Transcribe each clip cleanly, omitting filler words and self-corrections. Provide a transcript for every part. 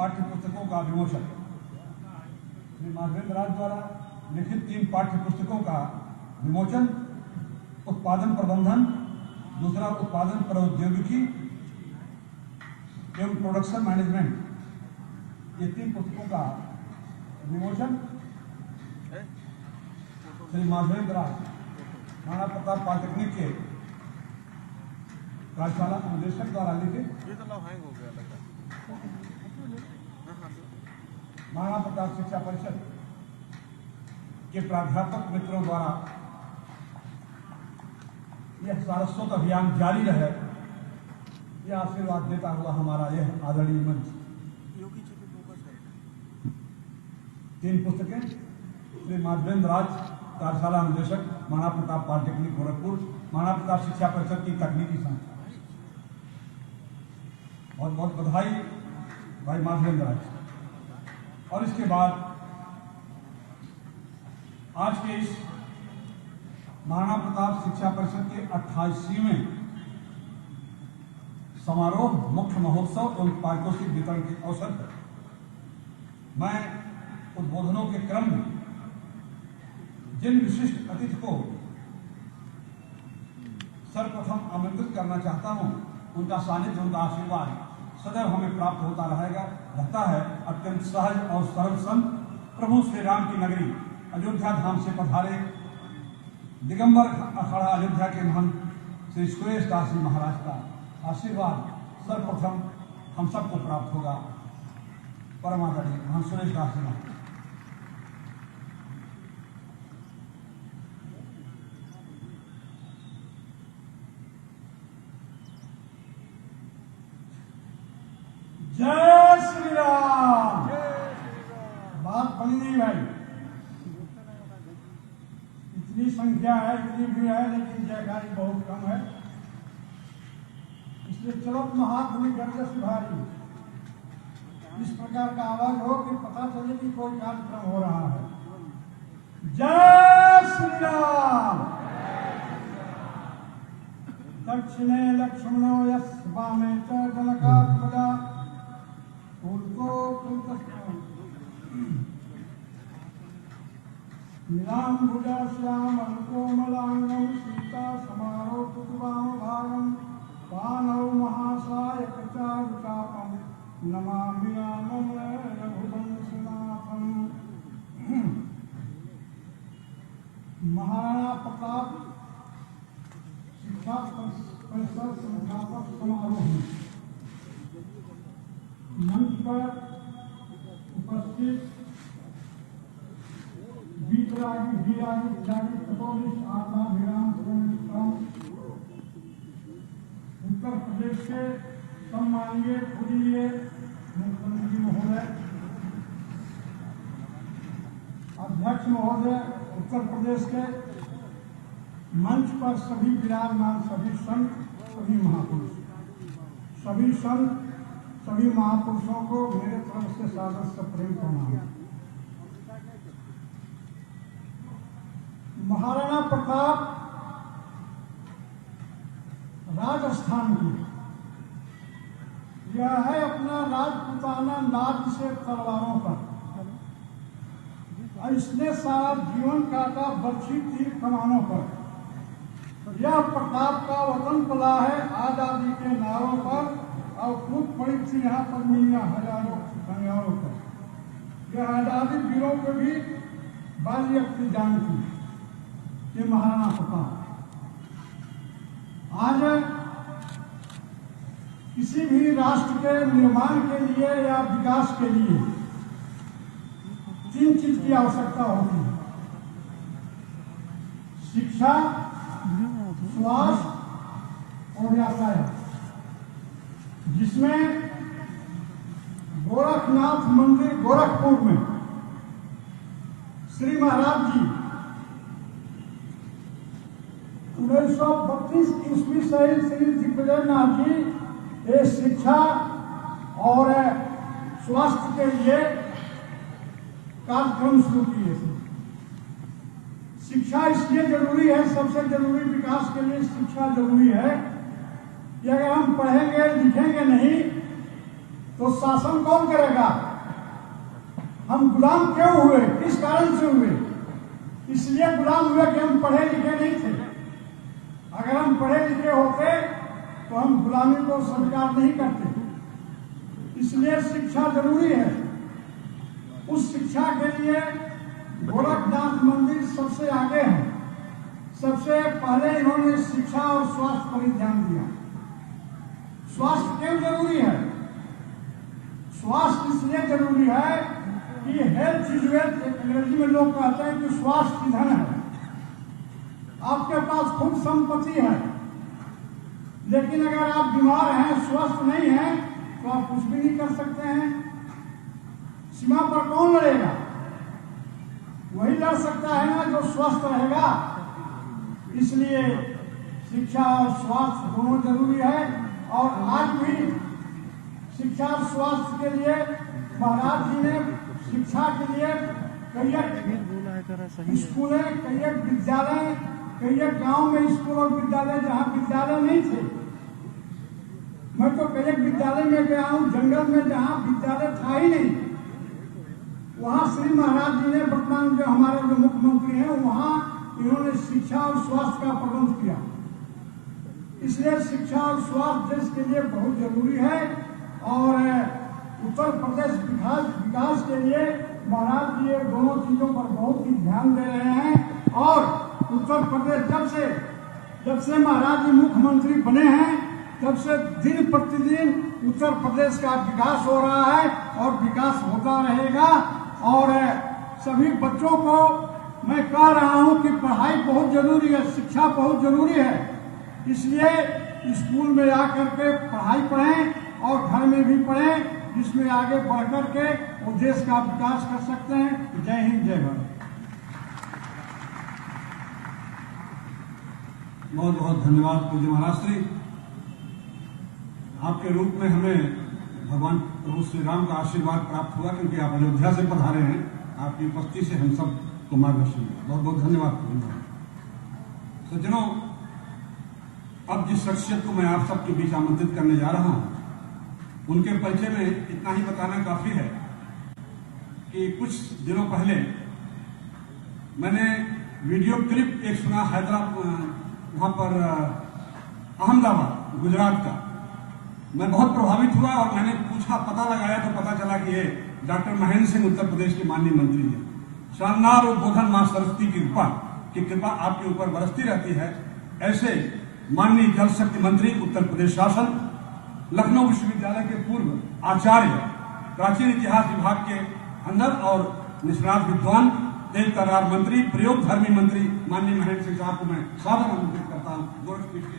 पाठ्य पुस्तकों का विमोचन। श्री माधवेंद्र राज द्वारा लिखित 3 पाठ्य पुस्तकों का विमोचन, उत्पादन प्रबंधन, दूसरा उत्पादन प्रौद्योगिकी एवं प्रोडक्शन मैनेजमेंट, ये 3 पुस्तकों का विमोचन श्री माधवेंद्र राज महाराणा प्रताप पॉलिटेक्निक के कार्यशाला अनुदेशक द्वारा लिखित महाराणा प्रताप शिक्षा परिषद के प्राध्यापक मित्रों द्वारा यह सारस्वत अभियान जारी रहे, यह आशीर्वाद देता हुआ हमारा यह आदरणीय मंच 3 पुस्तकें श्री माधवेंद्र राज कार्यशाला अनुदेशक महाराणा प्रताप पॉलिटेक्निक गोरखपुर, महाराणा प्रताप शिक्षा परिषद की तकनीकी संस्था। बहुत बहुत बधाई भाई माधवेंद्र राज। और इसके बाद आज के इस महाराणा प्रताप शिक्षा परिषद के 28वें समारोह मुख्य महोत्सव एवं पारितोषिक वितरण के अवसर पर मैं उद्बोधनों के क्रम में जिन विशिष्ट अतिथि को सर्वप्रथम आमंत्रित करना चाहता हूं, उनका सानिध्य, उनका आशीर्वाद सदैव हमें प्राप्त होता रहता है। अत्यंत सहज और सरल संत, प्रभु श्री राम की नगरी अयोध्या धाम से पधारे दिगंबर अखाड़ा अयोध्या के महंत श्री सुरेश दास जी महाराज का आशीर्वाद सर्वप्रथम हम सबको प्राप्त होगा। परमादरणीय महंत सुरेश दास जी महाराज। जय श्री राम। बात बन नहीं भाई, इतनी संख्या है, इतनी भी है, लेकिन जयकारी बहुत कम है, इसलिए चलो महाध्वनि गर्ज से भारी इस प्रकार का आवाज हो कि पता चले कि कोई कार्यक्रम हो रहा है। जय श्री राम। दक्षिणे लक्ष्मणो यस् वामे च जनकात्मजा नीलांबुजा श्यामं कोमलांगं सीता समारोह भागं पानौ महासायकचारुचापं नमामि रामं रघुवंशनाथं। महाराणा प्रताप शिक्षा परिषद संस्थापक समारोह मंच पर उपस्थित उत्तर प्रदेश के सम्मानीय पूज्य मुख्यमंत्री महोदय, अध्यक्ष महोदय, उत्तर प्रदेश के मंच पर सभी विराजमान सभी संत, सभी महापुरुष, सभी संत, सभी महापुरुषों को मेरे तरफ से सादर से प्रेम प्रणाम। महाराणा प्रताप राजस्थान की यह है अपना राजपुताना नाच से तलवारों पर, और इसने सारा जीवन काटा बर्छी तीर कमानों पर। यह प्रताप का वतन पला है आजादी के नारों पर, और खूब पड़ी थी यहाँ पर मिलियां हजारों खंगारों पर। यह आजादी वीरों को भी बाजी अपनी जान थी। ये महाराणा प्रताप आज किसी भी राष्ट्र के निर्माण के लिए या विकास के लिए 3 चीज की आवश्यकता होती है: शिक्षा, स्वास्थ्य और यातायात, जिसमें गोरखनाथ मंदिर गोरखपुर में श्री महाराज जी 1932 ईस्वी से श्री दिग्विजयनाथ जी ये शिक्षा और स्वास्थ्य के लिए कार्यक्रम शुरू किए थे। शिक्षा इसलिए जरूरी है, सबसे जरूरी विकास के लिए शिक्षा जरूरी है कि अगर हम पढ़ेंगे लिखेंगे नहीं तो शासन कौन करेगा? हम गुलाम क्यों हुए? किस कारण से हुए? इसलिए गुलाम हुए कि हम पढ़े लिखे नहीं थे। अगर हम पढ़े लिखे होते तो हम गुलामी को स्वीकार नहीं करते। इसलिए शिक्षा जरूरी है। उस शिक्षा के लिए गोरखनाथ मंदिर सबसे आगे है। सबसे पहले इन्होंने शिक्षा और स्वास्थ्य पर ध्यान दिया। स्वास्थ्य क्यों जरूरी है? स्वास्थ्य इसलिए जरूरी है कि हेल्थ इज वेल्थ, अंग्रेजी में लोग कहते हैं कि स्वास्थ्य धन है। आपके पास खूब संपत्ति है, लेकिन अगर आप बीमार हैं, स्वस्थ नहीं हैं, तो आप कुछ भी नहीं कर सकते हैं। सीमा पर कौन लड़ेगा? वही लड़ सकता है ना जो स्वस्थ रहेगा। इसलिए शिक्षा और स्वास्थ्य दोनों जरूरी है। और आज भी शिक्षा और स्वास्थ्य के लिए महाराज जी ने शिक्षा के लिए कई स्कूलें, कई विद्यालय, कई गांव में स्कूल और विद्यालय जहां विद्यालय नहीं थे। मैं तो कई विद्यालय में गया हूं, जंगल में, जहां विद्यालय था ही नहीं। वहां श्री महाराज जी ने, वर्तमान जो हमारे जो मुख्यमंत्री हैं, वहां इन्होंने शिक्षा और स्वास्थ्य का प्रबंध किया। इसलिए शिक्षा और स्वास्थ्य देश के लिए बहुत जरूरी है। और उत्तर प्रदेश विकास के लिए महाराज जी दोनों चीजों पर बहुत ही ध्यान दे रहे हैं। और उत्तर प्रदेश जब से महाराज जी मुख्यमंत्री बने हैं, तब से दिन प्रतिदिन उत्तर प्रदेश का विकास हो रहा है और विकास होता रहेगा। और सभी बच्चों को मैं कह रहा हूं कि पढ़ाई बहुत जरूरी है, शिक्षा बहुत जरूरी है। इसलिए स्कूल में आकर के पढ़ाई पढ़ें और घर में भी पढ़ें, जिसमें आगे बढ़ कर के वो देश का विकास कर सकते हैं। जय हिंद, जय भारत। बहुत बहुत धन्यवाद पूज्य महाराज श्री। आपके रूप में हमें भगवान प्रभु श्री राम का आशीर्वाद प्राप्त हुआ, क्योंकि आप अयोध्या से पधारे हैं। आपकी उपस्थिति से हम सब को मार्गदर्शन मिला। बहुत बहुत धन्यवाद। सज्जनों, अब जिस शख्सियत को मैं आप सबके बीच आमंत्रित करने जा रहा हूं, उनके परिचय में इतना ही बताना काफी है कि कुछ दिनों पहले मैंने वीडियो क्लिप एक सुना, हैदराबाद, वहां पर अहमदाबाद, गुजरात का। मैं बहुत प्रभावित हुआ और मैंने पूछा, पता लगाया तो पता चला कि ये डॉक्टर महेंद्र सिंह उत्तर प्रदेश के माननीय मंत्री हैं। शानदार उद्बोधन मां सरस्वती की कृपा आपके ऊपर बरसती रहती है। ऐसे माननीय जल शक्ति मंत्री, उत्तर प्रदेश शासन, लखनऊ विश्वविद्यालय के पूर्व आचार्य, प्राचीन इतिहास विभाग के अंदर और निष्णात विद्वान, तेल तर्रार मंत्री, प्रयोग धर्मी मंत्री माननीय महेंद्र सिंह साहब को मैं सादर आमंत्रित करता हूं। गोरखपीठ के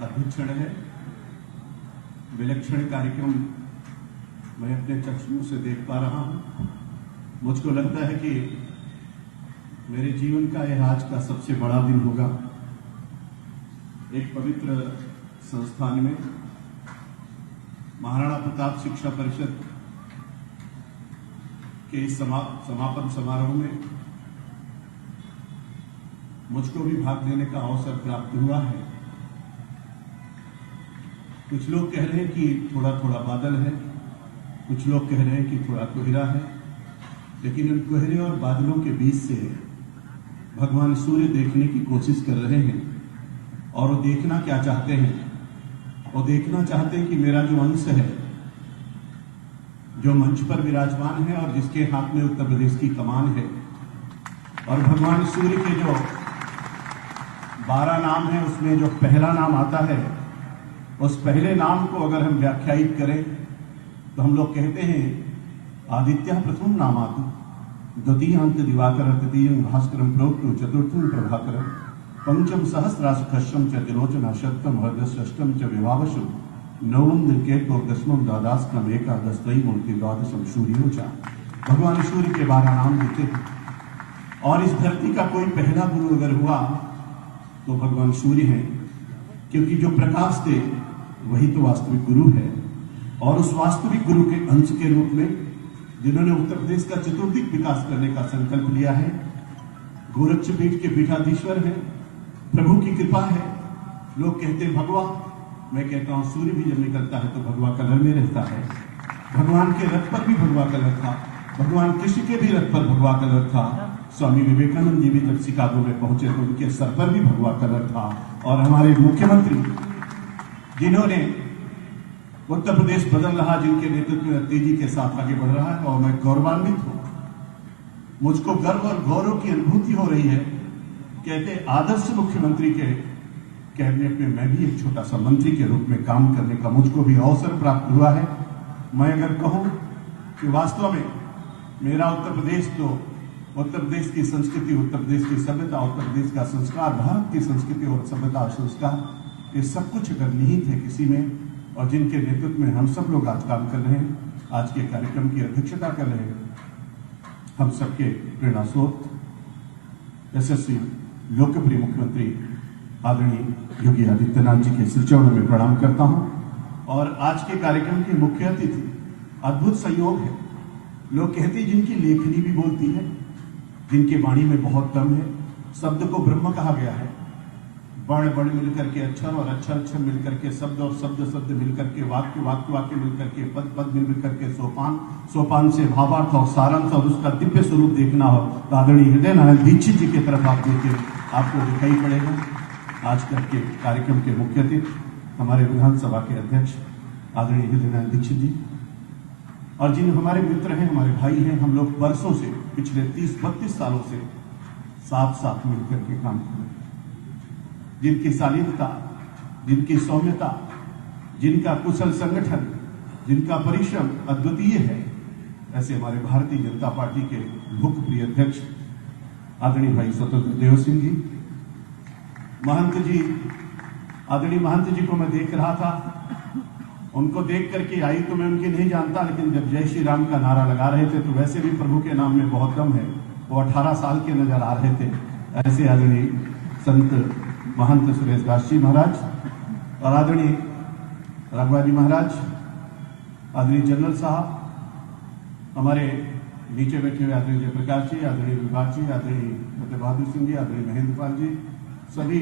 अद्भुत क्षण है, विलक्षण कार्यक्रम मैं अपने चक्षुओं से देख पा रहा हूं। मुझको लगता है कि मेरे जीवन का यह आज का सबसे बड़ा दिन होगा। एक पवित्र संस्थान में, महाराणा प्रताप शिक्षा परिषद के इस समापन समारोह में मुझको भी भाग लेने का अवसर प्राप्त हुआ है। कुछ लोग कह रहे हैं कि थोड़ा थोड़ा बादल है, कुछ लोग कह रहे हैं कि थोड़ा कोहरा है, लेकिन उन कोहरे और बादलों के बीच से भगवान सूर्य देखने की कोशिश कर रहे हैं। और वो देखना क्या चाहते हैं? वो देखना चाहते हैं कि मेरा जो अंश है, जो मंच पर विराजमान है और जिसके हाथ में उत्तर प्रदेश की कमान है, और भगवान सूर्य के जो 12 नाम है, उसमें जो पहला नाम आता है, उस पहले नाम को अगर हम व्याख्यायित करें तो हम लोग कहते हैं आदित्य प्रथम नामातु, द्वितीयांत दिवाकर, तृतीयं भास्करम, प्रोक्तो चतुर्थं प्रभाकरम, पंचम सहस्राश खश्यम च तिलोचना, शतम हृदयष्टम च विभावशु, नवम निर्केतो, दशमम द्वादशकम, एकादशतई मूर्ति, द्वादशम सूर्योचा। भगवान सूर्य के 12 नाम देते हैं। और इस धरती का कोई पहला गुरु अगर हुआ तो भगवान सूर्य है, क्योंकि जो प्रकाश दे वही तो वास्तविक गुरु है। और उस वास्तविक गुरु के अंश के रूप में जिन्होंने उत्तर प्रदेश का चतुर्दिक विकास करने का संकल्प लिया है, गोरक्षपीठ के पीठाधीश्वर हैं, प्रभु की कृपा है। लोग कहते हैं भगवान, मैं कहता हूं सूर्य भी जब निकलता है तो भगवा कलर में रहता है। भगवान के रथ पर भी भगवा कलर था, भगवान कृष्ण के भी रथ पर भगवा कलर था। स्वामी विवेकानंद जी भी जब शिकागो में पहुंचे तो उनके सर पर भी भगवा कलर था। और हमारे मुख्यमंत्री जिन्होंने उत्तर प्रदेश बदल रहा, जिनके नेतृत्व में तेजी के साथ आगे बढ़ रहा है, और मैं गौरवान्वित हूं। मुझको गर्व और गौरव की अनुभूति हो रही है। कहते आदर्श मुख्यमंत्री के कैबिनेट में मैं भी एक छोटा सा मंत्री के रूप में काम करने का मुझको भी अवसर प्राप्त हुआ है। मैं अगर कहूं कि वास्तव में मेरा उत्तर प्रदेश तो उत्तर प्रदेश की संस्कृति, उत्तर प्रदेश की सभ्यता, उत्तर प्रदेश का संस्कार, भारत की संस्कृति और सभ्यता और संस्कार, ये सब कुछ अगर निहित है किसी में, और जिनके नेतृत्व में हम सब लोग आज काम कर रहे हैं, आज के कार्यक्रम की अध्यक्षता कर रहे हैं, हम सबके प्रेरणा स्रोत यशस्वी लोकप्रिय मुख्यमंत्री आदरणीय योगी आदित्यनाथ जी के श्री चरणों में प्रणाम करता हूं। और आज के कार्यक्रम के मुख्य अतिथि अद्भुत संयोग है। लोग कहते हैं जिनकी लेखनी भी बोलती है, जिनके वाणी में बहुत दम है। शब्द को ब्रह्म कहा गया है। वर्ण वर्ण मिलकर के अक्षर और अक्षर अक्षर मिलकर के शब्द और शब्द शब्द मिलकर के वाक्य वाक्य वाक्य मिलकर के पद पद मिलकर के सोपान सोपान से भावार्थ और सारांश और उसका दिव्य स्वरूप देखना हो तो आदरणीय हृदय नारायण दीक्षित जी की तरफ आप देखिए, आपको दिखाई पड़ेगा। आज के कार्यक्रम के मुख्य अतिथि हमारे विधानसभा के अध्यक्ष आदरणीय हृदय नारायण दीक्षित जी, और जिन हमारे मित्र हैं, हमारे भाई हैं, हम लोग वर्षों से, पिछले 30-32 सालों से साथ साथ मिलकर के काम कर रहे हैं। जिनकी शालीनता, जिनकी सौम्यता, जिनका कुशल संगठन, जिनका परिश्रम अद्वितीय है, ऐसे हमारे भारतीय जनता पार्टी के लोकप्रिय अध्यक्ष आदरणीय भाई स्वतंत्र देव सिंह जी, महंत जी, आदरणीय महंत जी को मैं देख रहा था। उनको देख करके आई तो मैं उनकी नहीं जानता, लेकिन जब जय श्री राम का नारा लगा रहे थे तो वैसे भी प्रभु के नाम में बहुत दम है। वो 18 साल के नजर आ रहे थे। ऐसे आदरणीय संत महंत सुरेश दास जी महाराज और आदरणीय राघवा जी महाराज, आदरणीय जनरल साहब, हमारे नीचे बैठे हुए आदरणीय जयप्रकाश जी, आदरणीय विभाग जी, आदरणीय फतेह बहादुर सिंह जी, आदरणीय महेंद्र पाल जी, सभी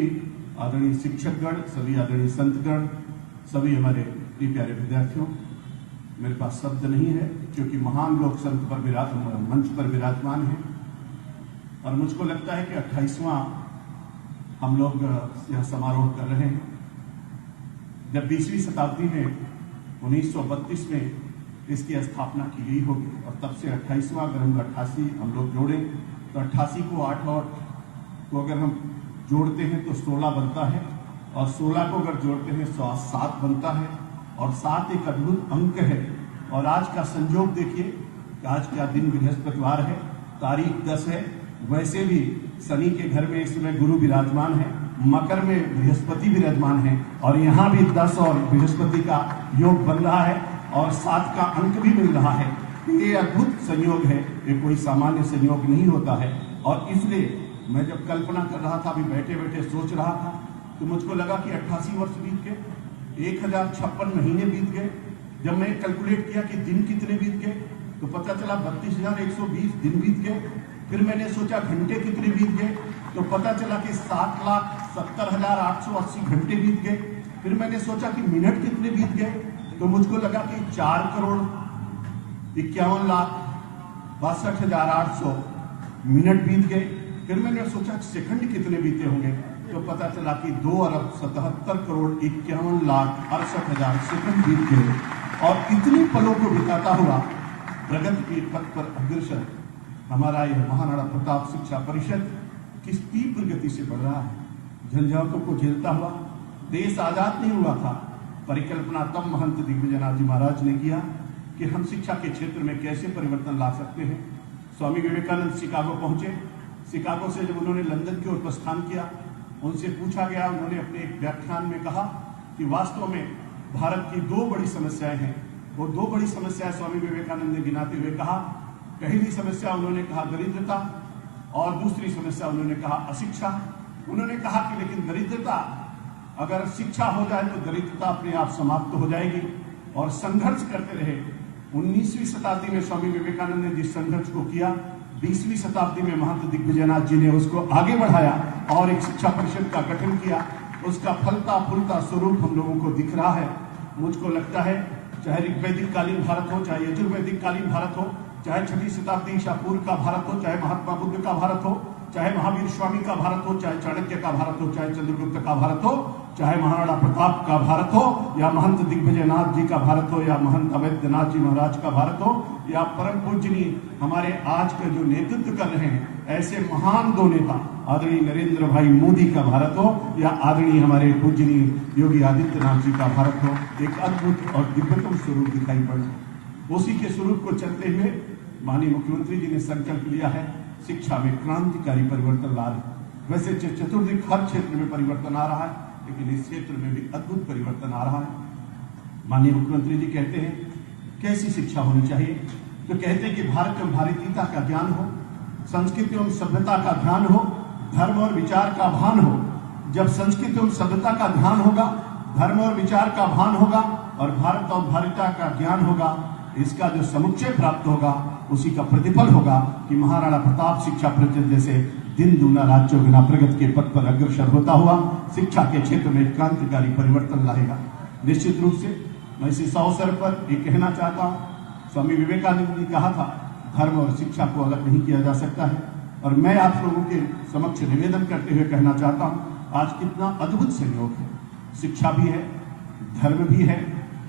आदरणीय शिक्षकगण, सभी आदरणीय संतगण, सभी हमारे प्यारे विद्यार्थियों, मेरे पास शब्द नहीं है क्योंकि महान लोग संत पर मंच पर विराजमान हैं। और मुझको लगता है कि 28वां हम लोग यह समारोह कर रहे हैं। जब 20वीं शताब्दी में 1932 में इसकी स्थापना की गई होगी और तब से 28वां, अगर हम 88 हम लोग जोड़ें तो 88 को 8 और को अगर हम जोड़ते हैं तो 16 बनता है, और 16 को अगर जोड़ते हैं तो 7 बनता है, और 7 एक अद्भुत अंक है। और आज का संयोग देखिए, आज का दिन बृहस्पतिवार है, तारीख 10 है। वैसे भी शनि के घर में इस समय गुरु विराजमान है, मकर में बृहस्पति विराजमान है, और यहाँ भी 10 और बृहस्पति का योग बन रहा है और 7 का अंक भी मिल रहा है। ये अद्भुत संयोग है, ये कोई सामान्य संयोग नहीं होता है। और इसलिए मैं जब कल्पना कर रहा था, अभी बैठे बैठे सोच रहा था, तो मुझको लगा कि 88 वर्ष बीत गए, 1056 महीने बीत गए। जब मैं कैलकुलेट किया कि दिन कितने बीत गए तो पता चला 32,120 दिन बीत गए। फिर मैंने सोचा घंटे कितने बीत गए तो पता चला कि 7,70,880 घंटे बीत गए। फिर मैंने सोचा कि मिनट कितने बीत गए तो मुझको लगा कि 4,51,62,800 मिनट बीत गए। फिर मैंने सोचा सेकंड कितने बीते होंगे तो पता चला कि 2,77,51,68,000 सेकंड बीत गए। और इतनी पलों को बिताता हुआ प्रगति के पथ पर अग्रसर हमारा यह महाराणा प्रताप शिक्षा परिषद किस तीव्र गति से बढ़ रहा है। झंझावातों को झेलता हुआ देश आजाद नहीं हुआ था। परिकल्पना तब महंत दिग्विजयनाथ जी महाराज ने किया कि हम शिक्षा के क्षेत्र में कैसे परिवर्तन ला सकते हैं। स्वामी विवेकानंद शिकागो पहुंचे। शिकागो से जब उन्होंने लंदन की ओर प्रस्थान किया, उनसे पूछा गया, उन्होंने अपने एक व्याख्यान में कहा कि वास्तव में भारत की 2 बड़ी समस्याएं हैं। वो 2 बड़ी समस्याएं स्वामी विवेकानंद ने गिनाते हुए कहा, पहली समस्या उन्होंने कहा दरिद्रता, और दूसरी समस्या उन्होंने कहा अशिक्षा। उन्होंने कहा कि लेकिन दरिद्रता, अगर शिक्षा हो जाए तो दरिद्रता अपने आप समाप्त हो जाएगी, और संघर्ष करते रहे। 19वीं शताब्दी में स्वामी विवेकानंद ने जिस संघर्ष को किया, 20वीं शताब्दी में महंत दिग्विजयनाथ जी ने उसको आगे बढ़ाया और एक शिक्षा परिषद का गठन किया। उसका फलता फूलता स्वरूप हम लोगों को दिख रहा है। मुझको लगता है चाहे ऋग्वैदिक कालीन भारत हो, चाहे यजुर्वैदिक कालीन भारत हो, चाहे 6वीं शताब्दी ईसा पूर्व का भारत हो, चाहे महात्मा बुद्ध का भारत हो, चाहे महावीर स्वामी का भारत हो, चाहे चाणक्य का भारत हो, चाहे चंद्रगुप्त का भारत हो, चाहे महाराणा प्रताप का भारत हो, या महंत दिग्विजयनाथ जी का भारत हो, या महंत अवैधनाथ जी महाराज का भारत हो, या परम पूजनीय हमारे आज का जो नेतृत्व कर रहे हैं ऐसे महान दो नेता आदरणीय नरेंद्र भाई मोदी का भारत हो, या आदरणीय हमारे पूजनीय योगी आदित्यनाथ जी का भारत हो, एक अद्भुत और दिव्यतम स्वरूप दिखाई पड़े। उसी के स्वरूप को चलते हुए माननीय मुख्यमंत्री जी ने संकल्प लिया है शिक्षा में क्रांतिकारी परिवर्तन ला रहे। वैसे चतुर्दिक हर क्षेत्र में परिवर्तन आ रहा है, लेकिन इस क्षेत्र में भी अद्भुत परिवर्तन आ रहा है। माननीय मुख्यमंत्री जी कहते हैं कैसी शिक्षा होनी चाहिए, तो कहते हैं कि भारत एवं भारतीयता का ज्ञान हो, संस्कृति एवं सभ्यता का ध्यान हो, धर्म और विचार का भान हो। जब संस्कृति एवं सभ्यता का ध्यान होगा, धर्म और विचार का भान होगा और भारत और भारतीयता का ज्ञान होगा, इसका जो समुच्चय प्राप्त होगा उसी का प्रतिफल होगा कि महाराणा प्रताप शिक्षा परिषद जैसे दिन दूना रात चौगुना प्रगति के पथ पर अग्रसर होता हुआ शिक्षा के क्षेत्र में क्रांतिकारी परिवर्तन लाएगा। निश्चित रूप से मैं इस अवसर पर ये कहना चाहता हूँ, स्वामी विवेकानंद ने कहा था धर्म और शिक्षा को अलग नहीं किया जा सकता है, और मैं आप लोगों के समक्ष निवेदन करते हुए कहना चाहता हूँ आज कितना अद्भुत संयोग है। शिक्षा भी है, धर्म भी है,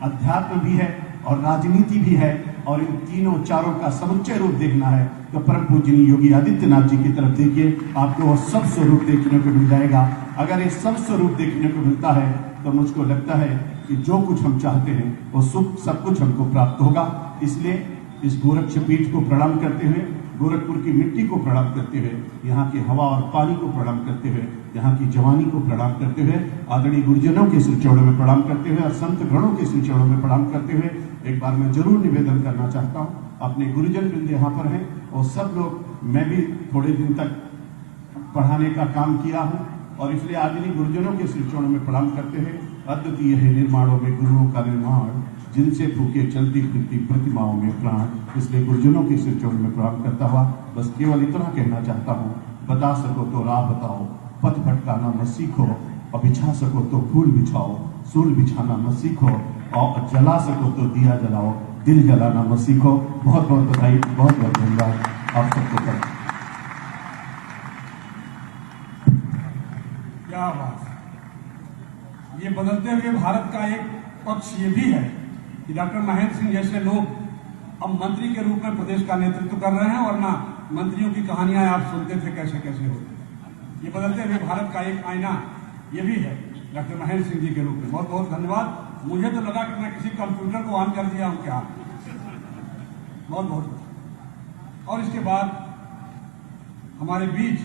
अध्यात्म भी है और राजनीति भी है, और इन तीनों चारों का समुच्चय रूप देखना है तो परम पूजनीय योगी आदित्यनाथ जी की तरफ देखिए, आपको वह सब स्वरूप देखने को मिल जाएगा। अगर ये सब स्वरूप देखने को मिलता है तो मुझको लगता है कि जो कुछ हम चाहते हैं वो सब कुछ हमको प्राप्त होगा। इसलिए इस गोरक्ष पीठ को प्रणाम करते हुए, गोरखपुर की मिट्टी को प्रणाम करते हुए, यहाँ की हवा और पानी को प्रणाम करते हुए, यहाँ की जवानी को प्रणाम करते हुए, आदरणीय गुरुजनों के श्री चरणों में प्रणाम करते हुए और संत गणों के श्री चरणों में प्रणाम करते हुए एक बार मैं जरूर निवेदन करना चाहता हूँ, अपने गुरुजन वृंद यहाँ पर हैं और सब लोग, मैं भी थोड़े दिन तक पढ़ाने का काम किया हूँ और इसलिए आदरणीय गुरुजनों के श्री चरणों में प्रणाम करते हुए, अद्वितीय है निर्माणों में गुरुओं का निर्माण, जिनसे फूके चलती फिरती प्रतिमाओं में प्राण, इसलिए गुरुजनों के श्री चरणों में प्रणाम करता हुआ बस केवल इतना कहना चाहता हूँ, बता सको तो राह बताओ, पथ भटकाना मत सीखो, और बिछा सको तो फूल बिछाओ, सूल बिछाना मत सीखो, और जला सको तो दिया जलाओ, दिल जलाना मत सीखो। बहुत बहुत बधाई, बहुत बहुत धन्यवाद आप सबको कर। क्या बात, ये बदलते हुए भारत का एक पक्ष ये भी है कि डॉक्टर महेंद्र सिंह जैसे लोग अब मंत्री के रूप में प्रदेश का नेतृत्व कर रहे हैं, और ना मंत्रियों की कहानियां आप सुनते थे कैसे कैसे होते थे। ये बदलते हुए भारत का एक आईना ये भी है डॉक्टर महेंद्र सिंह जी के रूप में। बहुत बहुत धन्यवाद। मुझे तो लगा कि मैं किसी कंप्यूटर को ऑन कर दिया हूं क्या। बहुत बहुत। और इसके बाद हमारे बीच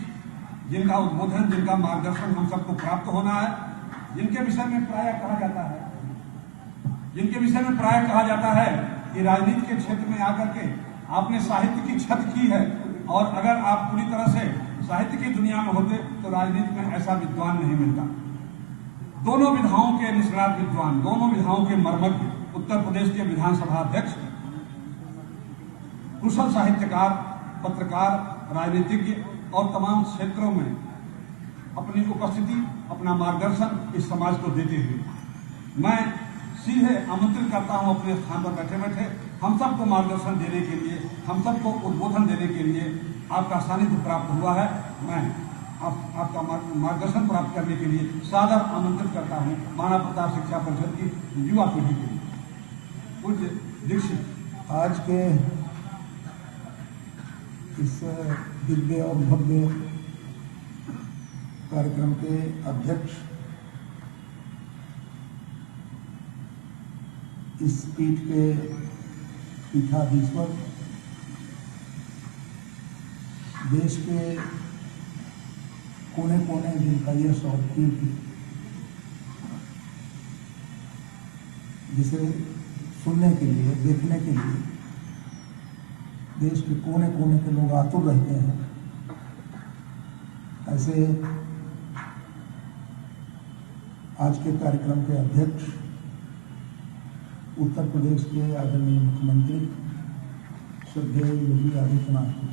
जिनका उद्बोधन, जिनका मार्गदर्शन हम सबको प्राप्त होना है, जिनके विषय में प्राय कहा जाता है कि राजनीति के क्षेत्र में आकर के आपने साहित्य की छत की है, और अगर आप पूरी तरह से साहित्य की दुनिया में होते तो राजनीति में ऐसा विद्वान नहीं मिलता। दोनों विधाओं के निष्णात विद्वान, दोनों विधाओं के मर्मज्ञ, उत्तर प्रदेश के विधानसभा अध्यक्ष, कुशल साहित्यकार, पत्रकार, राजनीतिज्ञ और तमाम क्षेत्रों में अपनी उपस्थिति, अपना मार्गदर्शन इस समाज को देते हुए मैं सीधे आमंत्रित करता हूं अपने स्थान पर बैठे बैठे हम सबको मार्गदर्शन देने के लिए, हम सबको उद्बोधन देने के लिए आपका सानिध्य प्राप्त हुआ है। मैं आपका मार्गदर्शन प्राप्त करने के लिए सादर आमंत्रित करता हूं महाराणा प्रताप शिक्षा परिषद की युवा पीढ़ी के लिए। पूज्य दीक्षित आज के इस दिव्य और भव्य कार्यक्रम के अध्यक्ष, इस पीठ के पीठाधीश्वर, देश के कोने कोने जिनका यश और कीर्ति, जिसे सुनने के लिए, देखने के लिए देश के कोने कोने के लोग आतुर रहते हैं, ऐसे आज के कार्यक्रम के अध्यक्ष उत्तर प्रदेश के आदरणीय मुख्यमंत्री श्रद्धेय योगी आदित्यनाथ जी,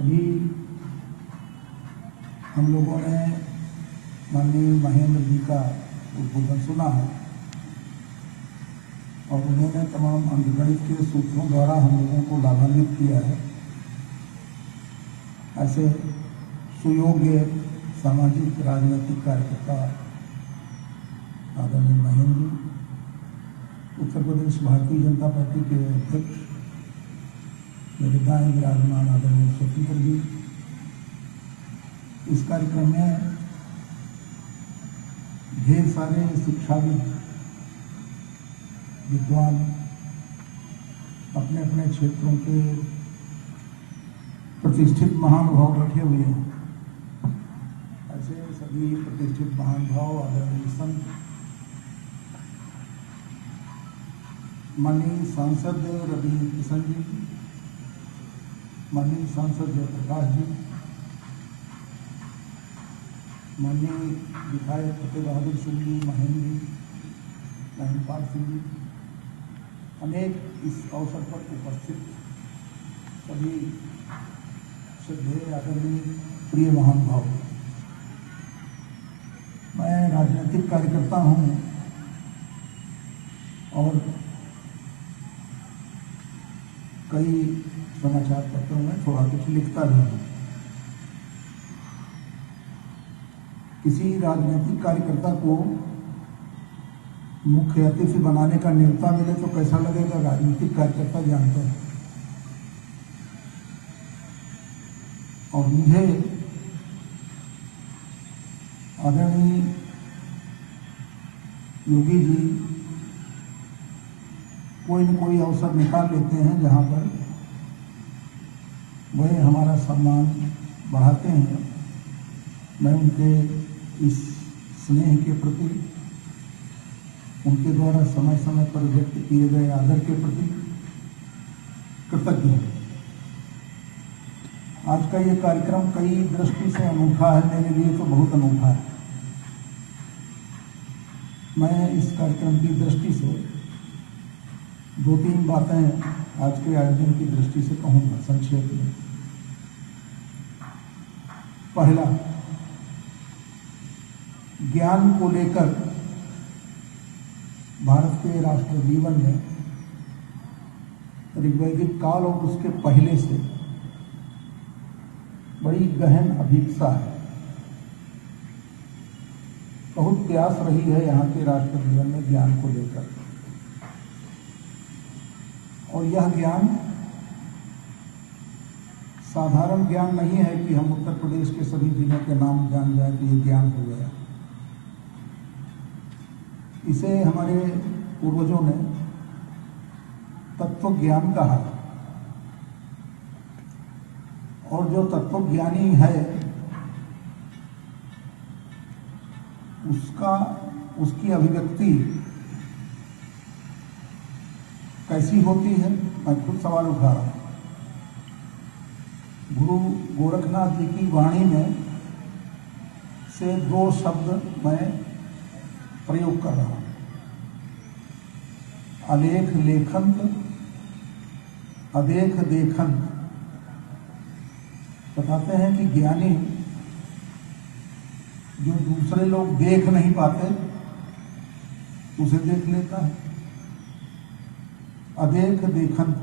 अभी हम लोगों ने माननीय महेंद्र जी का उद्बोधन सुना है और उन्होंने तमाम अंकगणित के सूत्रों द्वारा हम लोगों को लाभान्वित किया है। ऐसे सुयोग्य सामाजिक राजनीतिक कार्यकर्ता आदरणीय महेंद्र जी, उत्तर प्रदेश भारतीय जनता पार्टी के अध्यक्ष मेरे दाएं विराजमान आदरणीय स्वतंत्र जी, इस कार्यक्रम में ढेर सारे शिक्षाविद विद्वान अपने अपने क्षेत्रों के प्रतिष्ठित महानुभाव बैठे हुए हैं। ऐसे सभी प्रतिष्ठित महानुभाव आदरणीय संत माननीय सांसद रवि किशन जी, माननीय सांसद जयप्रकाश जी, माननीय विधायक फतेह बहादुर सिंह जी, महेंद्र जी, महेंद्रपाल सिंह जी, अनेक इस अवसर पर उपस्थित सभी श्रद्धेय आदरणीय प्रिय महानुभाव। मैं राजनीतिक कार्यकर्ता हूँ और कई समाचार पत्रों में थोड़ा कुछ लिखता भी हूँ। किसी राजनीतिक कार्यकर्ता को मुख्य अतिथि बनाने का न्योता मिले तो कैसा लगेगा, राजनीतिक कार्यकर्ता जानते हैं। और मुझे आदरणीय योगी जी कोई न कोई अवसर निकाल लेते हैं जहां पर वह हमारा सम्मान बढ़ाते हैं। मैं उनके इस स्नेह के प्रति, उनके द्वारा समय समय पर व्यक्त किए गए आदर के प्रति कृतज्ञ हूँ। आज का ये कार्यक्रम कई दृष्टि से अनूठा है, मेरे लिए तो बहुत अनूठा है। मैं इस कार्यक्रम की दृष्टि से दो तीन बातें आज के आयोजन की दृष्टि से कहूँगा संक्षेप में। पहला, ज्ञान को लेकर भारत के राष्ट्र जीवन में ऋग्वैदिक काल और उसके पहले से बड़ी गहन अभिप्सा है, बहुत प्यास रही है यहाँ के राष्ट्र जीवन में ज्ञान को लेकर। और यह ज्ञान साधारण ज्ञान नहीं है कि हम उत्तर प्रदेश के सभी जिलों के नाम जान जाए तो ये ज्ञान हो गया। इसे हमारे पूर्वजों ने तत्व ज्ञान कहा और जो तत्वज्ञानी है उसकी अभिव्यक्ति कैसी होती है, मैं खुद सवाल उठा रहा हूं। गुरु गोरखनाथ जी की वाणी में से दो शब्द मैं प्रयोग कर रहा हूं, अलेख लेखंत, अदेख देखंत। बताते हैं कि ज्ञानी जो दूसरे लोग देख नहीं पाते उसे देख लेता है, अदेख देखंत।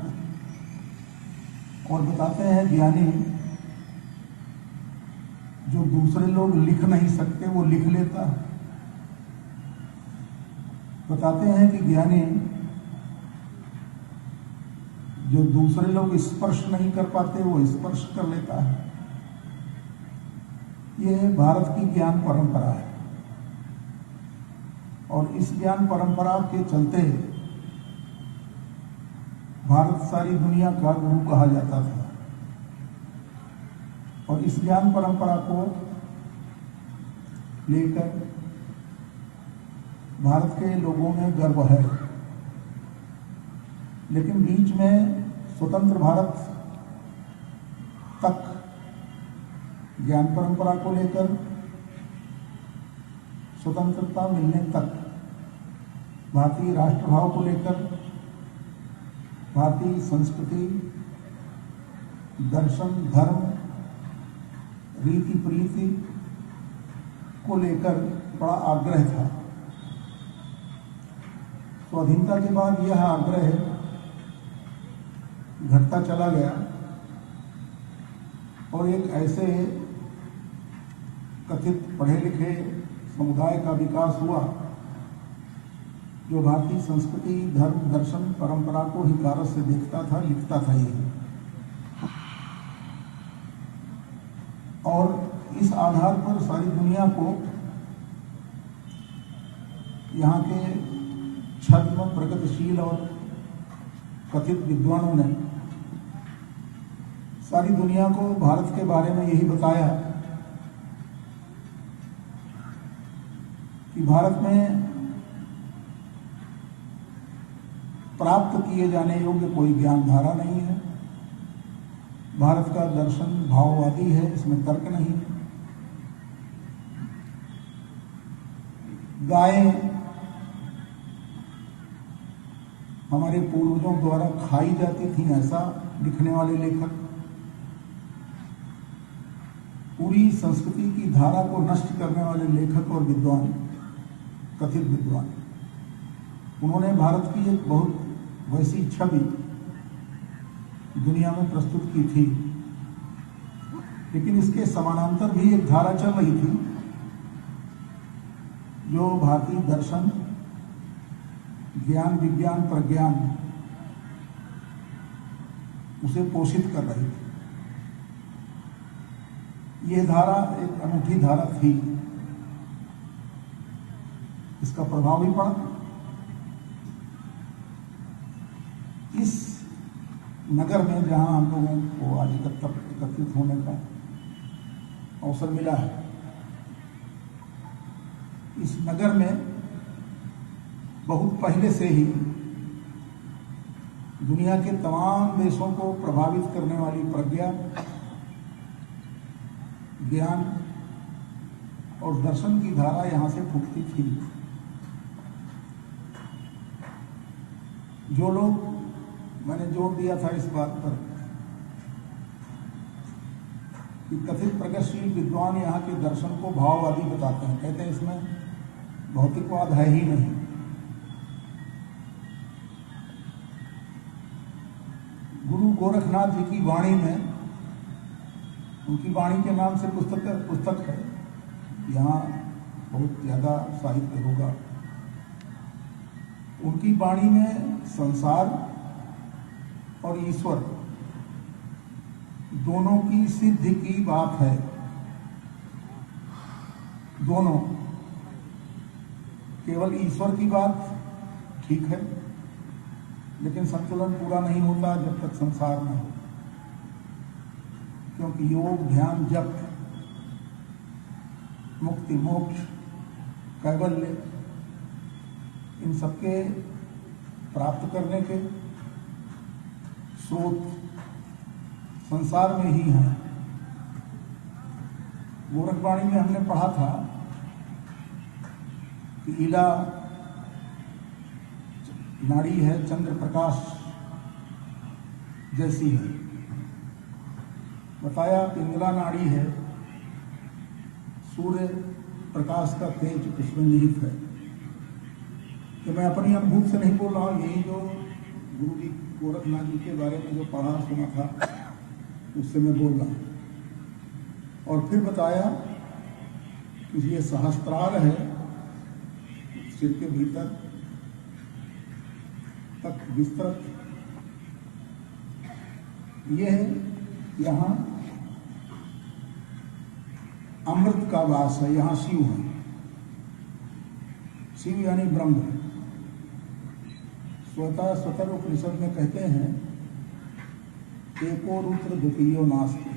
और बताते हैं ज्ञानी जो दूसरे लोग लिख नहीं सकते वो लिख लेता है। बताते हैं कि ज्ञानी जो दूसरे लोग स्पर्श नहीं कर पाते वो स्पर्श कर लेता है। यह भारत की ज्ञान परंपरा है और इस ज्ञान परंपरा के चलते भारत सारी दुनिया का गुरु कहा जाता था। और इस ज्ञान परंपरा को लेकर भारत के लोगों में गर्व है। लेकिन बीच में स्वतंत्र भारत तक ज्ञान परंपरा को लेकर स्वतंत्रता मिलने तक, भारतीय राष्ट्रभाव को लेकर, भारतीय संस्कृति, दर्शन, धर्म, रीति प्रीति को लेकर बड़ा आग्रह था। स्वाधीनता के बाद यह आग्रह घटता चला गया और एक ऐसे कथित पढ़े लिखे समुदाय का विकास हुआ जो भारतीय संस्कृति, धर्म, दर्शन, परंपरा को हिकारत से देखता था, लिखता था ये। और इस आधार पर सारी दुनिया को यहाँ के छद्म, प्रगतिशील और कथित विद्वानों ने सारी दुनिया को भारत के बारे में यही बताया कि भारत में प्राप्त किए जाने योग्य कोई ज्ञान धारा नहीं है। भारत का दर्शन भाववादी है, इसमें तर्क नहीं है। गायें हमारे पूर्वजों द्वारा खाई जाती थी, ऐसा लिखने वाले लेखक। पूरी संस्कृति की धारा को नष्ट करने वाले लेखक और विद्वान, कथित विद्वान, उन्होंने भारत की एक बहुत वैसी छवि दुनिया में प्रस्तुत की थी। लेकिन इसके समानांतर भी एक धारा चल रही थी जो भारतीय दर्शन, ज्ञान, विज्ञान, प्रज्ञान उसे पोषित कर रही थी। यह धारा एक अनूठी धारा थी। इसका प्रभाव भी पड़ा। इस नगर में जहां हम लोगों को आज एकत्रित होने का अवसर मिला है, इस नगर में बहुत पहले से ही दुनिया के तमाम देशों को प्रभावित करने वाली प्रज्ञा, ज्ञान और दर्शन की धारा यहां से फूटती थी। जो लोग, मैंने जोर दिया था इस बात पर कि कथित प्रगतिशील विद्वान यहाँ के दर्शन को भाववादी बताते हैं, कहते हैं इसमें भौतिकवाद है ही नहीं। गुरु गोरखनाथ जी की वाणी में, उनकी वाणी के नाम से पुस्तक है, यहाँ बहुत ज्यादा साहित्य होगा। उनकी वाणी में संसार और ईश्वर दोनों की सिद्धि की बात है। दोनों, केवल ईश्वर की बात ठीक है, लेकिन संतुलन पूरा नहीं होता जब तक संसार में हो, क्योंकि योग, ध्यान, जप, मुक्ति, मोक्ष, कैवल्य, इन सबके प्राप्त करने के स्रोत संसार में ही हैं। गोरखवाणी में हमने पढ़ा था कि ईला नाड़ी है, चंद्र प्रकाश जैसी है। बताया पिंगला नाड़ी है, सूर्य प्रकाश का तेज उसमें निहित है। कि मैं अपनी अनुभूति से नहीं बोल रहा हूँ, यही जो गुरु जी गोरखनाथ जी के बारे में जो पढ़ा सुना था उससे मैं बोल रहा हूँ। और फिर बताया कि ये सहस्त्रार है, सिर के भीतर तक विस्तृत। ये है यहाँ अमृत का वास है, यहाँ शिव है। शिव यानी ब्रह्म। स्वतर उपनिषद में कहते हैं एको रुद्र द्वितीयो नास्ति,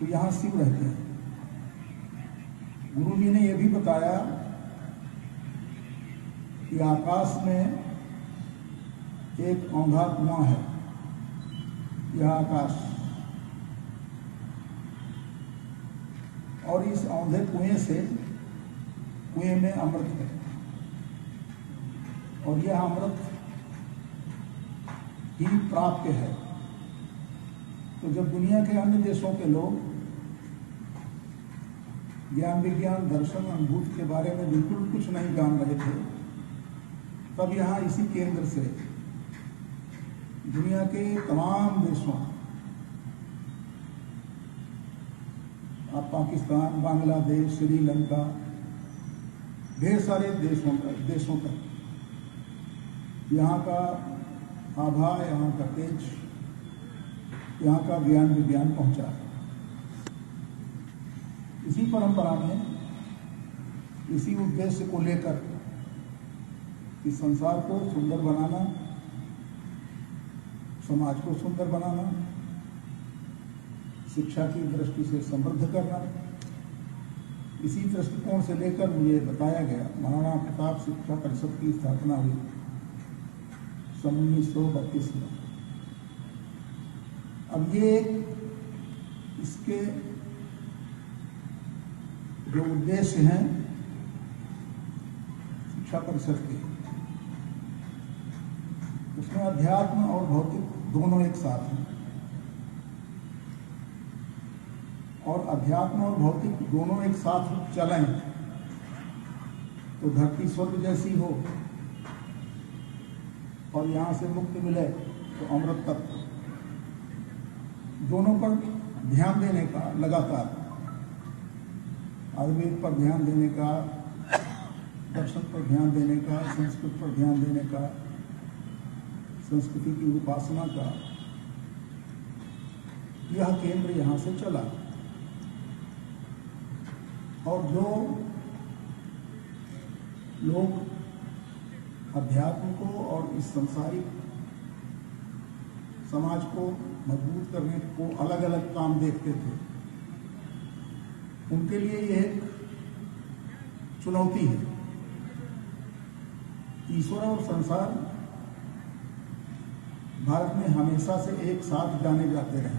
तो यहाँ शिव रहते हैं। गुरु जी ने यह भी बताया कि आकाश में एक औंधा कुआं है, यह आकाश, और इस औंधे कुएं में अमृत है, और यह अमृत ही प्राप्त है। तो जब दुनिया के अन्य देशों के लोग ज्ञान विज्ञान दर्शन अनुभूति के बारे में बिल्कुल कुछ नहीं जान रहे थे, तब यहाँ इसी केंद्र से दुनिया के तमाम देशों, आप पाकिस्तान, बांग्लादेश, श्रीलंका, ढेर सारे देशों तक यहाँ का आभा, यहाँ का तेज, यहाँ का ज्ञान विज्ञान पहुंचा। इसी परंपरा में, इसी उद्देश्य को लेकर इस संसार को सुंदर बनाना, समाज को सुंदर बनाना, शिक्षा की दृष्टि से समृद्ध करना, इसी दृष्टिकोण से लेकर मुझे बताया गया। महाराणा प्रताप शिक्षा परिषद की स्थापना हुई सन 1932 में। अब ये इसके जो उद्देश्य हैं शिक्षा परिषद के, उसमें अध्यात्म और भौतिक दोनों एक साथ हैं, और अध्यात्म और भौतिक दोनों एक साथ चलें तो धरती स्वर्ग जैसी हो, और यहाँ से मुक्ति मिले तो अमृत तत्व। दोनों पर ध्यान देने का लगातार, आयुर्वेद पर ध्यान देने का, दर्शन पर ध्यान देने का, संस्कृत पर ध्यान देने का, संस्कृति की उपासना का, यह केंद्र यहाँ से चला। और जो लोग अध्यात्म को और इस सांसारिक समाज को मजबूत करने को अलग अलग काम देखते थे, उनके लिए यह एक चुनौती है। ईश्वर और संसार भारत में हमेशा से एक साथ जाने जाते रहे।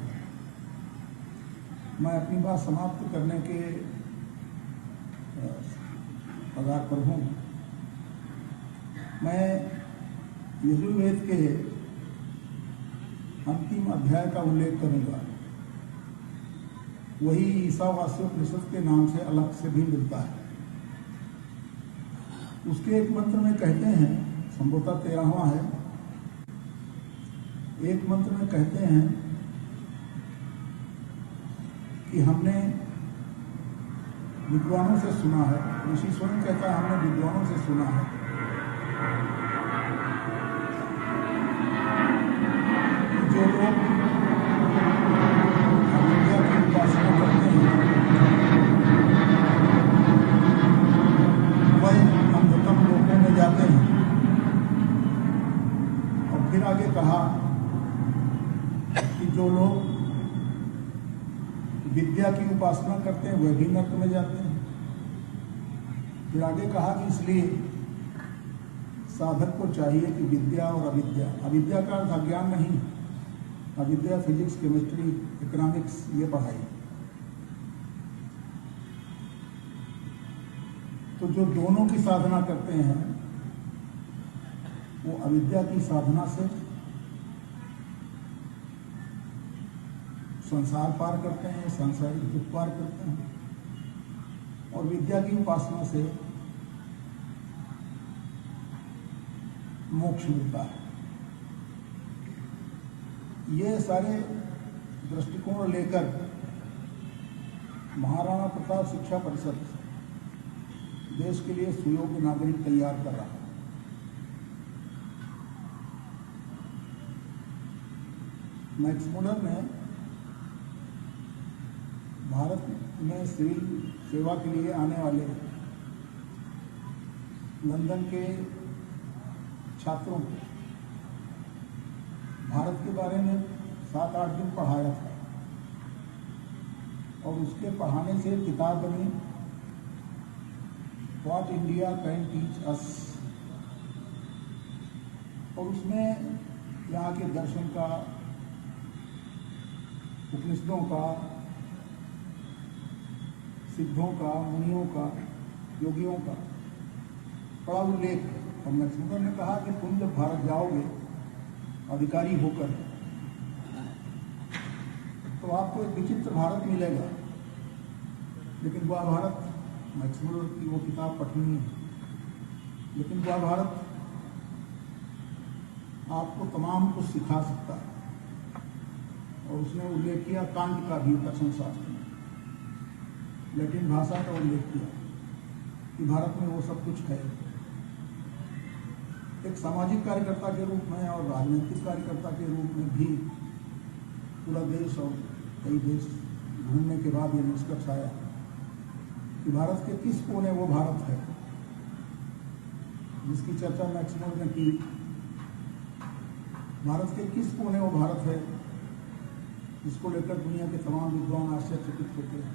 मैं अपनी बात समाप्त करने के पगार पर हूँ। मैं यजुर्वेद के अंतिम अध्याय का उल्लेख करूंगा। वही ईशावास्योपनिषद के नाम से अलग से भी मिलता है। उसके एक मंत्र में कहते हैं, संभवतः 13वां है, एक मंत्र में कहते हैं कि हमने विद्वानों से सुना है, ऋषि स्वयं कहता है हमने विद्वानों से सुना है कि जो लोग अविद्या की उपासना करते हैं वह अंधतम लोकों में जाते हैं। और फिर आगे कहा कि जो लोग विद्या की उपासना करते हैं वह भी नरक में जाते हैं। फिर आगे कहा कि इसलिए साधक को चाहिए कि विद्या और अविद्या, अविद्या का अर्थ अज्ञान नहीं, अविद्या फिजिक्स, केमिस्ट्री, इकोनॉमिक्स, ये पढ़ाई। तो जो दोनों की साधना करते हैं वो अविद्या की साधना से संसार पार करते हैं, सांसारिक दुख पार करते हैं, और विद्या की उपासना से मोक्ष मिलता है। ये सारे दृष्टिकोण लेकर महाराणा प्रताप शिक्षा परिषद देश के लिए सुयोग्य नागरिक तैयार कर रहा है। मैक्स मुलर ने भारत में सिविल सेवा के लिए आने वाले लंदन के छात्रों को भारत के बारे में 7-8 दिन पढ़ाया था, और उसके पढ़ाने से किताब बनी what India can teach us. और उसमें यहाँ के दर्शन का, उपनिषदों का, सिद्धों का, मुनियों का, योगियों का बड़ा उल्लेख है। और मैक्स मुलर ने कहा कि तुम जब भारत जाओगे अधिकारी होकर तो आपको एक विचित्र भारत मिलेगा, लेकिन वह भारत मैक्समुलर की वो किताब पठनीय है, लेकिन वह भारत आपको तमाम कुछ सिखा सकता है। और उसने उल्लेख किया कांट का भी दर्शन शास्त्र में, लैटिन भाषा का उल्लेख किया कि भारत में वो सब कुछ है। एक सामाजिक कार्यकर्ता के रूप में और राजनीतिक कार्यकर्ता के रूप में भी पूरा देश और कई देश घूमने के बाद ये निष्कर्ष आया कि भारत के किस कोने वो भारत है जिसकी चर्चा मैक्समुलर ने की। भारत के किस कोने वो भारत है जिसको लेकर दुनिया के तमाम विद्वान आश्चर्यचकित होते हैं।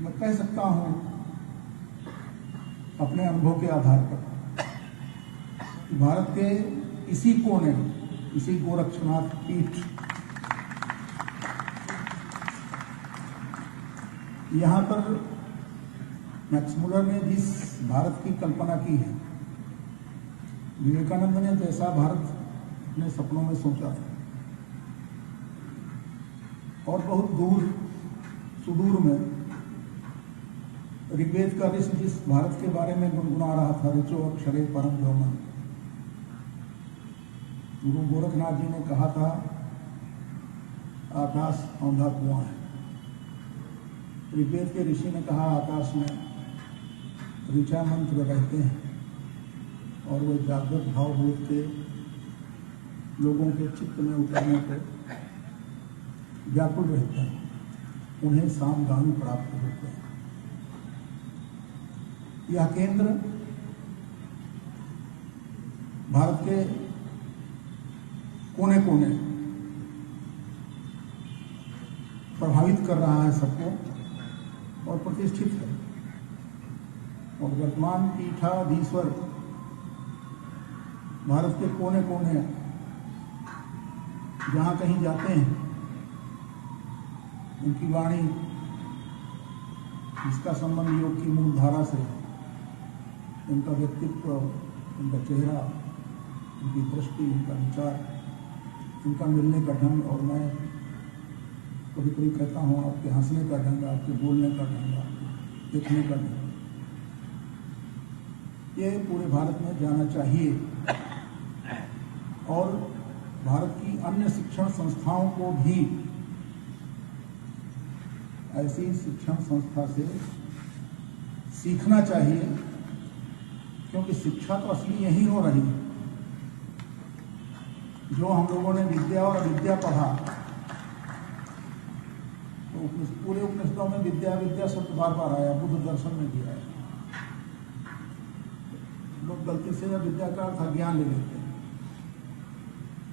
मैं कह सकता हूं अपने अनुभव के आधार पर कि भारत के इसी कोने, इसी गोरक्षनाथ पीठ, यहाँ पर मैक्समुलर ने जिस भारत की कल्पना की है, विवेकानंद ने जैसा भारत अपने सपनों में सोचा था, और बहुत दूर सुदूर में ऋग्वेद का ऋषि जिस भारत के बारे में गुनगुना रहा था, ऋचो अक्षरे परम व्योमन, गुरु गोरखनाथ जी ने कहा था आकाश औंधा कुआं है। ऋग्वेद के ऋषि ने कहा आकाश में ऋचा मंत्र रहते हैं और वे जागृत भावबोध के लोगों के चित्त में उतरने को व्याकुल रहते हैं, उन्हें सामगामी प्राप्त होते हैं। यह केंद्र भारत के कोने कोने प्रभावित कर रहा है सबको और प्रतिष्ठित है। और वर्तमान पीठाधीश्वर भारत के कोने कोने जहां कहीं जाते हैं, उनकी वाणी जिसका संबंध योग की मूल धारा से, उनका व्यक्तित्व, उनका चेहरा, उनकी दृष्टि, उनका विचार, उनका मिलने का ढंग, और मैं कभी कभी कहता हूँ आपके हंसने का ढंग, आपके बोलने का ढंग, आपके देखने का ढंग, ये पूरे भारत में जाना चाहिए। और भारत की अन्य शिक्षण संस्थाओं को भी ऐसी शिक्षण संस्था से सीखना चाहिए, क्योंकि शिक्षा तो असली यही हो रही है। जो हम लोगों ने विद्या और अविद्या पढ़ा, तो पूरे उपनिषदों में विद्या विद्या शब्द बार बार आया, बुद्ध दर्शन में भी आया। लोग गलती से विद्या का अर्थ ज्ञान ले लेते हैं,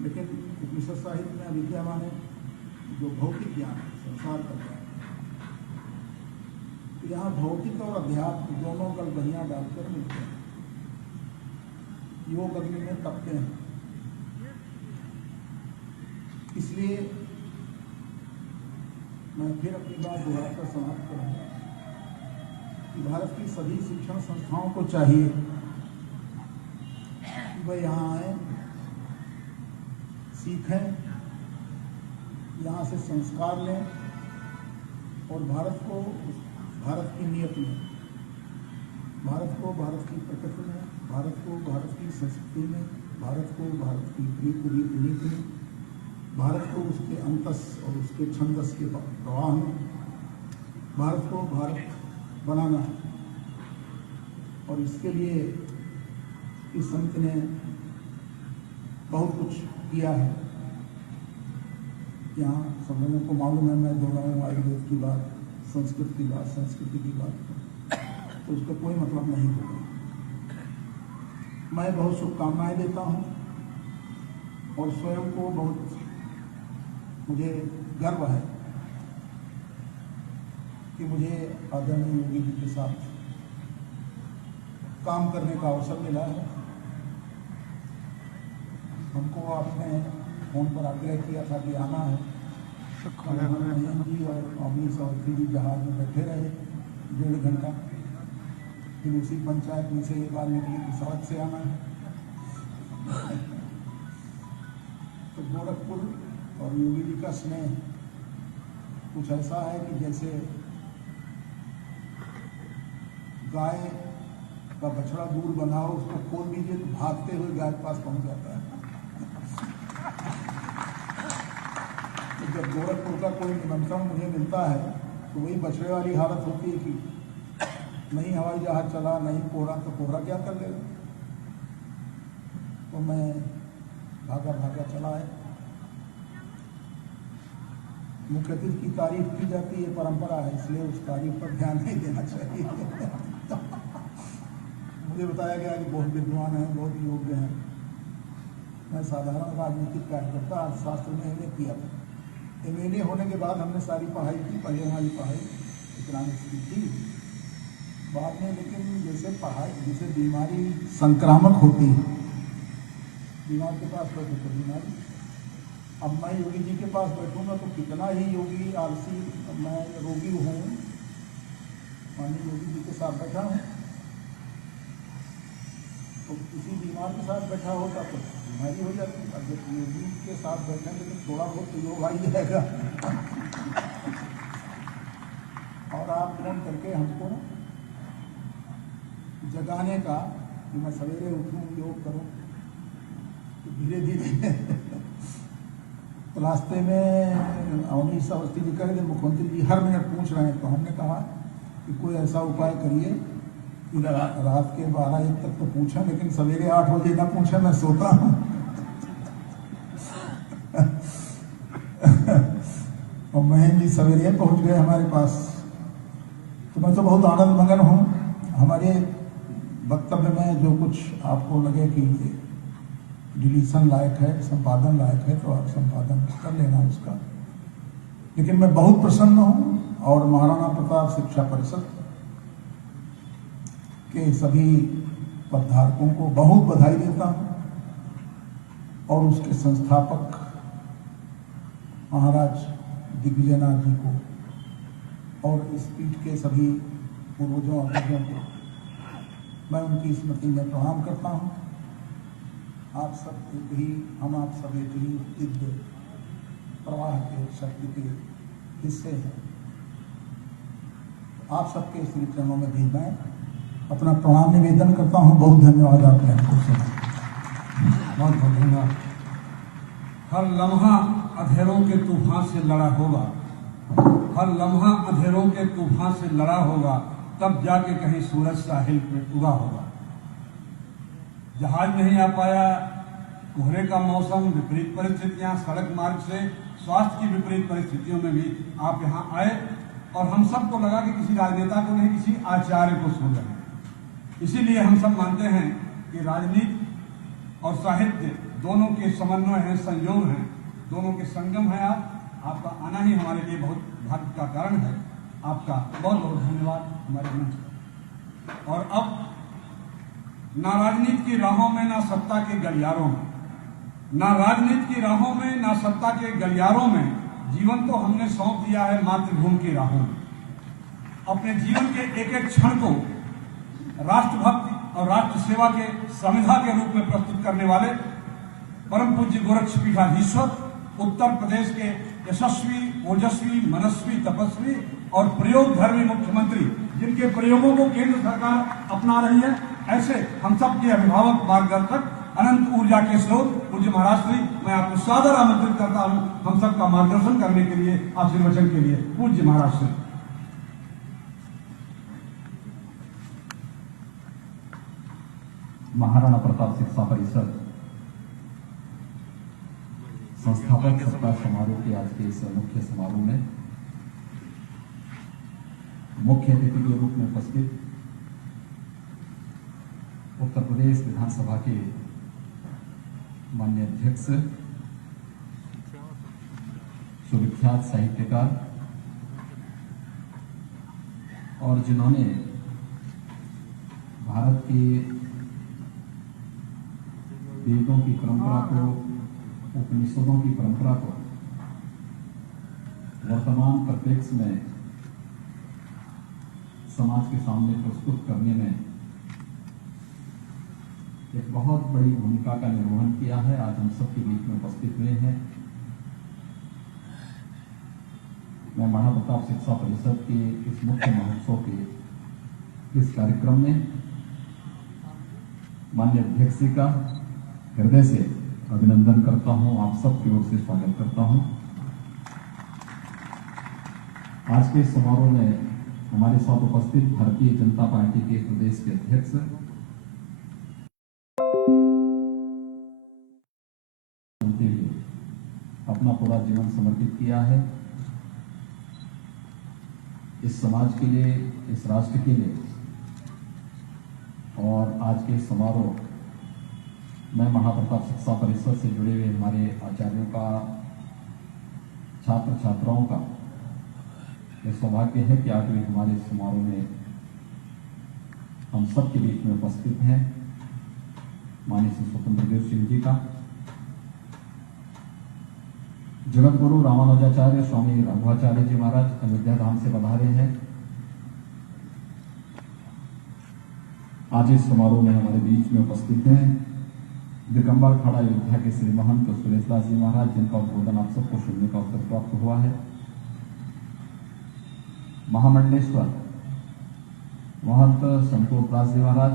लेकिन उपनिषद साहित्य में अविद्या माने जो भौतिक ज्ञान है, संसार का ज्ञान। तो यहाँ भौतिक और अध्यात्म दोनों गलबहियां डालकर मिलते हैं, योग अग्नि में तपते हैं। इसलिए मैं फिर अपनी बात दोहराकर समाप्त करूंगा कि भारत की सभी शिक्षण संस्थाओं को चाहिए कि वह यहाँ आए, सीखें, यहाँ से संस्कार लें और भारत को भारत की नीयत में, भारत को भारत की प्रकृति में, भारत को भारत की संस्कृति में, भारत को भारत की रीति नीति में, भारत को उसके अंतस और उसके छंदस के प्रवाह में, भारत को भारत बनाना है। और इसके लिए इस संत ने बहुत कुछ किया है। यहाँ सब लोगों को मालूम है, मैं दोहराऊं आयुर्वेद की बात, संस्कृत की बात, संस्कृति की बात, तो उसका कोई मतलब नहीं होगा। मैं बहुत शुभकामनाएं देता हूँ और स्वयं को बहुत मुझे गर्व है कि मुझे आदरणीय योगी जी के साथ काम करने का अवसर मिला है। हमको आपने फोन पर आग्रह किया था कि आना है, हम जी और अवनी सावत्री जी जहाज में बैठे रहे 1.5 घंटा, फिर उसी पंचायत में से एक बार निकली कि सड़क से आना है। तो गोरखपुर और योगी जी का स्नेह कुछ ऐसा है कि जैसे गाय का बछड़ा दूर बनाओ, उसको खोल लीजिए तो भागते हुए गाय के पास पहुंच जाता है। तो जब गोरखपुर का कोई निमंत्रण मुझे मिलता है तो वही बछड़े वाली हालत होती है कि नहीं हवाई जहाज चला, नहीं कोहरा, तो कोहरा क्या कर लेगा। तो मैं भागा भागा चला है। मुख्य अतिथि की तारीफ की जाती है, परंपरा है, इसलिए उस तारीफ पर ध्यान नहीं देना चाहिए। मुझे बताया गया कि बहुत विद्वान हैं, बहुत योग्य हैं। मैं साधारण राजनीतिक कार्यकर्ता, अर्थशास्त्र में एमए किया था। एमए होने के बाद हमने सारी पढ़ाई की, पहले हमारी पढ़ाई इकोनॉमिक्स की थी, बाद में लेकिन जैसे बीमारी संक्रामक होती है, बीमार के पास बैठे तो बीमारी। अब मैं योगी जी के पास बैठूंगा तो कितना ही योगी आलसी, मैं रोगी हूँ, माननीय योगी जी के साथ बैठा हूँ, तो किसी बीमार के साथ बैठा होता तो बीमारी हो जाती। अब जब योगी के साथ बैठेंगे तो थोड़ा बहुत तो योग आ ही जाएगा। और आप फोन करके हमको जगाने का कि मैं सवेरे उठूं, योग करूं, तो धीरे धीरे तो रास्ते में अवनीश अवस्थी जी कह रहे थे मुख्यमंत्री जी हर मिनट पूछ रहे हैं, तो हमने कहा कि कोई ऐसा उपाय करिए कि रात के 12-1 तक तो पूछें, लेकिन सवेरे 8 बजे ना पूछें, मैं सोता हूँ। और महेंद्र जी सवेरे पहुंच गए हमारे पास, तो मैं तो बहुत आनंद मगन हूँ। हमारे वक्तव्य में जो कुछ आपको लगे कि डिलीशन लायक है, संपादन लायक है, तो आप संपादन कर लेना उसका। लेकिन मैं बहुत प्रसन्न हूँ और महाराणा प्रताप शिक्षा परिषद के सभी पदधारकों को बहुत बधाई देता हूँ, और उसके संस्थापक महाराज दिग्विजयनाथ जी को और इस पीठ के सभी पूर्वजों अग्रजों को मैं उनकी स्मृति में प्रणाम करता हूँ। आप सब भी, हम आप सब एक ही दिव्य प्रवाह के शक्ति के हिस्से हैं। आप सबके श्री चरणों में भी मैं अपना प्रणाम निवेदन करता हूँ। बहुत धन्यवाद आपने हमको सुना। बहुत बहुत धन्यवाद। हर लम्हा अंधेरों के तूफान से लड़ा होगा, हर लम्हा अंधेरों के तूफान से लड़ा होगा, तब जाके कहीं सूरज साहिल पे उगा होगा। जहाज नहीं आ पाया, कोहरे का मौसम, विपरीत परिस्थितियां, सड़क मार्ग से स्वास्थ्य की विपरीत परिस्थितियों में भी आप यहाँ आए, और हम सबको लगा कि किसी राजनेता को नहीं, किसी आचार्य को सुन रहे हैं। इसीलिए हम सब मानते हैं कि राजनीति और साहित्य दोनों के समन्वय हैं, संयोग हैं, दोनों के संगम है। आपका आना ही हमारे लिए बहुत भाग्य का कारण है। आपका बहुत बहुत धन्यवाद हमारे मंच पर। और अब ना राजनीति की राहों में, ना सत्ता के गलियारों में, ना राजनीति की राहों में, ना सत्ता के गलियारों में जीवन तो हमने सौंप दिया है मातृभूमि की राहों में। अपने जीवन के एक एक क्षण को राष्ट्रभक्ति और राष्ट्र सेवा के संविधा के रूप में प्रस्तुत करने वाले परम पूज्य गोरक्षपीठाधीश्वर, उत्तर प्रदेश के यशस्वी, ओजस्वी, मनस्वी, तपस्वी और प्रयोगधर्मी मुख्यमंत्री, जिनके प्रयोगों को केंद्र सरकार अपना रही है, ऐसे हम सब के अभिभावक, मार्गदर्शक, अनंत ऊर्जा के स्रोत पूज्य महाराज श्री, मैं आपको सादर आमंत्रित करता हूं हम सबका मार्गदर्शन करने के लिए, आशीर्वचन के लिए। पूज्य महाराज श्री। महाराणा प्रताप शिक्षा परिषद संस्थापक सप्ताह समारोह के आज के इस मुख्य समारोह में मुख्य अतिथि के रूप में उपस्थित उत्तर प्रदेश विधानसभा के माननीय अध्यक्ष, सुविख्यात साहित्यकार, और जिन्होंने भारत की वेदों की परंपरा को, उपनिषदों की परंपरा को वर्तमान परिप्रेक्ष्य में समाज के सामने प्रस्तुत करने में एक बहुत बड़ी भूमिका का निर्वहन किया है, आज हम सबके बीच में उपस्थित हुए हैं। मैं महाराणा प्रताप शिक्षा परिषद के इस मुख्य महोत्सव के इस कार्यक्रम में माननीय अध्यक्ष जी का हृदय से अभिनंदन करता हूं, आप सबकी ओर से स्वागत करता हूं। आज के समारोह में हमारे साथ उपस्थित भारतीय जनता पार्टी के प्रदेश के अध्यक्ष अपना पूरा जीवन समर्पित किया है इस समाज के लिए, इस राष्ट्र के लिए। और आज के समारोह में महाप्रताप शिक्षा परिषद से जुड़े हुए हमारे आचार्यों का, छात्र छात्राओं का ये सौभाग्य है कि आज वे हमारे समारोह में हम सब के बीच में उपस्थित हैं। माननीय श्री स्वतंत्र देव सिंह जी का, जगत गुरु रामानुजाचार्य स्वामी राघवाचार्य जी महाराज अयोध्या धाम से पधारे हैं। आज इस समारोह में हमारे बीच में उपस्थित हैं दिगंबर अखाड़ा अयोध्या के श्री महंत सुरेशदास जी महाराज, जिनका उद्बोधन आप सबको सुनने का अवसर प्राप्त हुआ है। महामंडलेश्वर महंत संतोष दास जी महाराज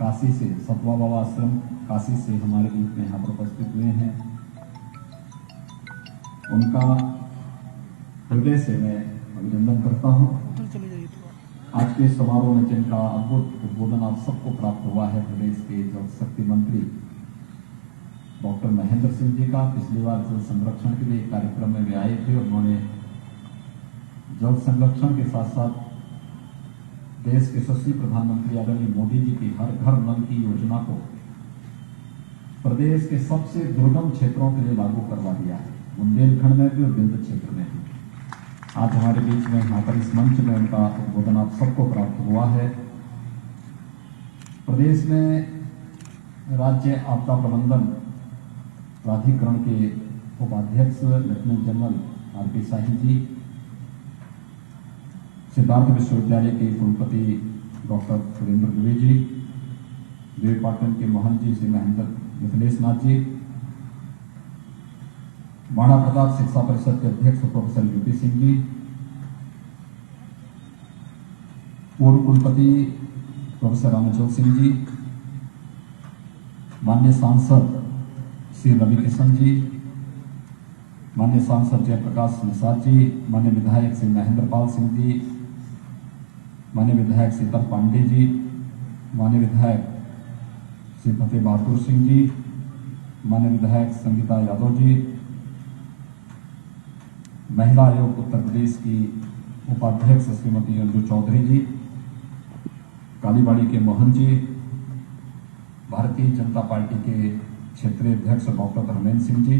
काशी से, सतवा बाबा आश्रम काशी से हमारे बीच में यहाँ पर उपस्थित हुए हैं। उनका हृदय से मैं अभिनंदन करता हूँ। आज के समारोह में जिनका अद्भुत उद्बोधन आप सबको प्राप्त हुआ है, प्रदेश के जल शक्ति मंत्री डॉक्टर महेंद्र सिंह जी का। पिछली बार जल संरक्षण के लिए एक कार्यक्रम में वे आए थे। उन्होंने जल संरक्षण के साथ साथ देश के यशस्वी प्रधानमंत्री आदरणीय मोदी जी की हर घर नल की योजना को प्रदेश के सबसे दुर्गम क्षेत्रों के लिए लागू करवा दिया है, बुंदेलखंड में भी और विंध्य क्षेत्र में भी। आज हमारे बीच में यहाँ पर इस मंच में उनका उद्बोधन आप सबको प्राप्त हुआ है। प्रदेश में राज्य आपदा प्रबंधन प्राधिकरण के उपाध्यक्ष लेफ्टिनेंट जनरल आर.पी. शाही जी, सिद्धार्थ विश्वविद्यालय के कुलपति डॉक्टर सुरेंद्र दुबे जी, देवीपाटन के महंत जी श्री महेंद्र मिथिलेश नाथ जी, महाप्रताप शिक्षा परिषद के अध्यक्ष प्रोफेसर यूपी सिंह जी, पूर्व कुलपति प्रोफेसर रामेश्वर सिंह जी, माननीय सांसद श्री रवि किशन जी, माननीय सांसद जयप्रकाश निषाद जी, माननीय विधायक श्री महेंद्र पाल सिंह जी, माननीय विधायक शीतल पांडे जी, माननीय विधायक श्री फतेह बहादुर सिंह जी, माननीय विधायक संगीता यादव जी, महिला आयोग उत्तर प्रदेश की उपाध्यक्ष श्रीमती अंजू चौधरी जी, कालीबाड़ी के मोहन जी, भारतीय जनता पार्टी के क्षेत्रीय अध्यक्ष डॉक्टर धर्मेंद्र सिंह जी,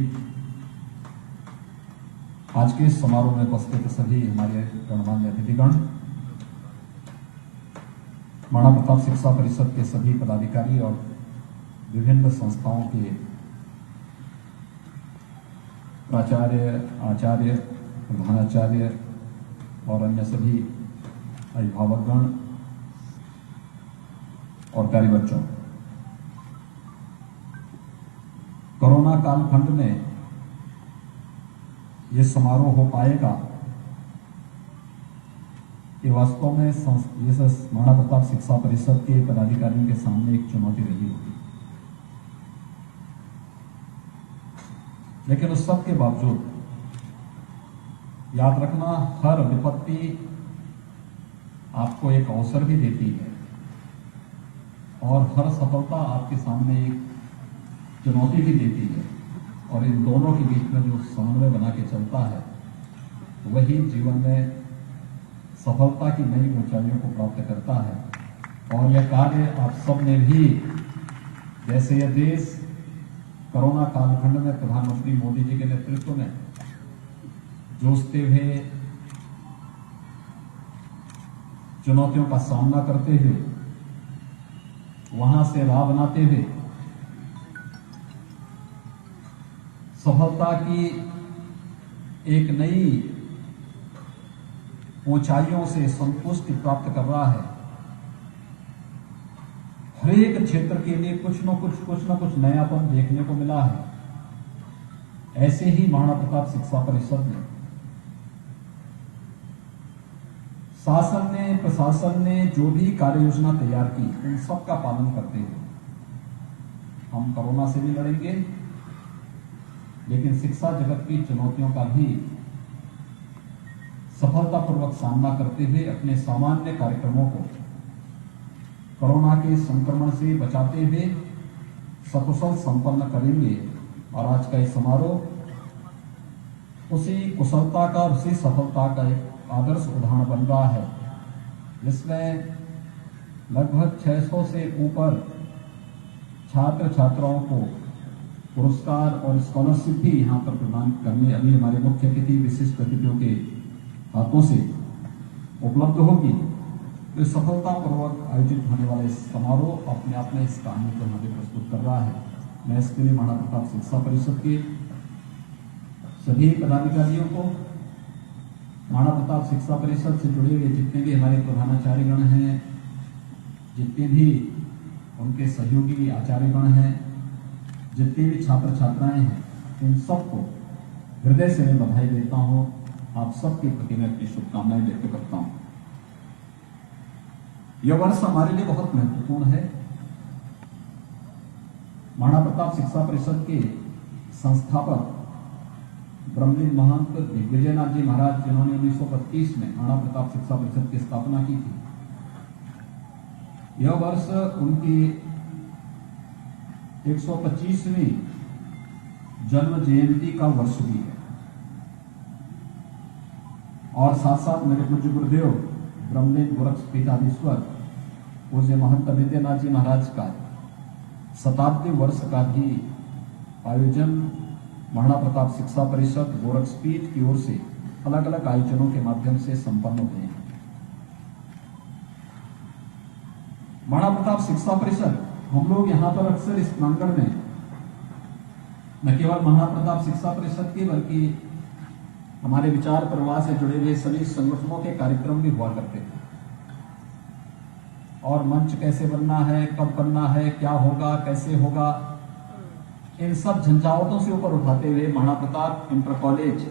आज के इस समारोह में उपस्थित सभी हमारे गणमान्य अतिथिगण, महाप्रताप शिक्षा परिषद के सभी पदाधिकारी और विभिन्न संस्थाओं के प्राचार्य, आचार्य, प्रधानाचार्य और अन्य सभी अभिभावकगण और प्यारे बच्चों, कोरोना कालखंड में ये समारोह हो पाएगा, ये वास्तव में महाप्रताप शिक्षा परिषद के पदाधिकारियों के सामने एक चुनौती रही होगी। लेकिन उस सब के बावजूद याद रखना, हर विपत्ति आपको एक अवसर भी देती है और हर सफलता आपके सामने एक चुनौती भी देती है, और इन दोनों के बीच में जो समन्वय बना के चलता है वही जीवन में सफलता की नई ऊंचाइयों को प्राप्त करता है। और यह कार्य आप सब ने भी, जैसे यह देश कोरोना कालखंड में प्रधानमंत्री मोदी जी के नेतृत्व में जूझते हुए, चुनौतियों का सामना करते हुए, वहां से राह बनाते हुए सफलता की एक नई ऊंचाइयों से संतुष्टि प्राप्त कर रहा है। हर एक क्षेत्र के लिए कुछ न कुछ नयापन देखने को मिला है। ऐसे ही महाप्रताप शिक्षा परिषद ने शासन ने, प्रशासन ने जो भी कार्य योजना तैयार की उन सब का पालन करते हुए हम कोरोना से भी लड़ेंगे, लेकिन शिक्षा जगत की चुनौतियों का भी सफलतापूर्वक सामना करते हुए अपने सामान्य कार्यक्रमों को कोरोना के संक्रमण से बचाते हुए सकुशल संपन्न करेंगे। और आज का ये समारोह उसी कुशलता का, उसी सफलता का एक आदर्श उदाहरण बन रहा है, जिसमें लगभग 600 से ऊपर छात्र छात्राओं को पुरस्कार और स्कॉलरशिप भी यहाँ पर प्रदान करने अभी हमारे मुख्य अतिथि विशिष्ट अतिथियों के हाथों से उपलब्ध होगी। तो सफलतापूर्वक आयोजित होने वाला इस समारोह अपने आप में इस कहानी को हमें प्रस्तुत कर रहा है। मैं इसके लिए महाराणा प्रताप शिक्षा परिषद के सभी पदाधिकारियों को, महाराणा प्रताप शिक्षा परिषद से जुड़े हुए जितने भी हमारे प्रधानाचार्यगण हैं, जितने भी उनके सहयोगी आचार्यगण हैं, जितने भी छात्र छात्राएं हैं, इन सबको हृदय से मैं बधाई देता हूं। आप सबके प्रति मैं अपनी शुभकामनाएं व्यक्त करता हूं। यह वर्ष हमारे लिए बहुत महत्वपूर्ण है। महाराणा प्रताप शिक्षा परिषद के संस्थापक ब्रह्मलीन महंत दिग्विजयनाथ जी महाराज, जिन्होंने 1932 में महाराणा प्रताप शिक्षा परिषद की स्थापना की थी, यह वर्ष उनकी 125वीं जन्म जयंती का वर्ष भी है। और साथ साथ मेरे पूज्य गुरुदेव ब्रह्मलीन गोरक्षपीठाधीश्वर पूज्य महंत विद्यानाथ जी महाराज का शताब्दी वर्ष का भी आयोजन महाराणा प्रताप शिक्षा परिषद गोरक्षपीठ की ओर से अलग अलग आयोजनों के माध्यम से संपन्न हुए हैं। महाराणा प्रताप शिक्षा परिषद, हम लोग यहाँ पर अक्सर इस प्रांगण में न केवल महाराणा प्रताप शिक्षा परिषद की बल्कि हमारे विचार प्रवाह से जुड़े हुए सभी संगठनों के कार्यक्रम भी हुआ करते थे। और मंच कैसे बनना है, कब बनना है, क्या होगा, कैसे होगा, इन सब झंझावतों से ऊपर उठाते हुए महाराणा प्रताप इंटर कॉलेज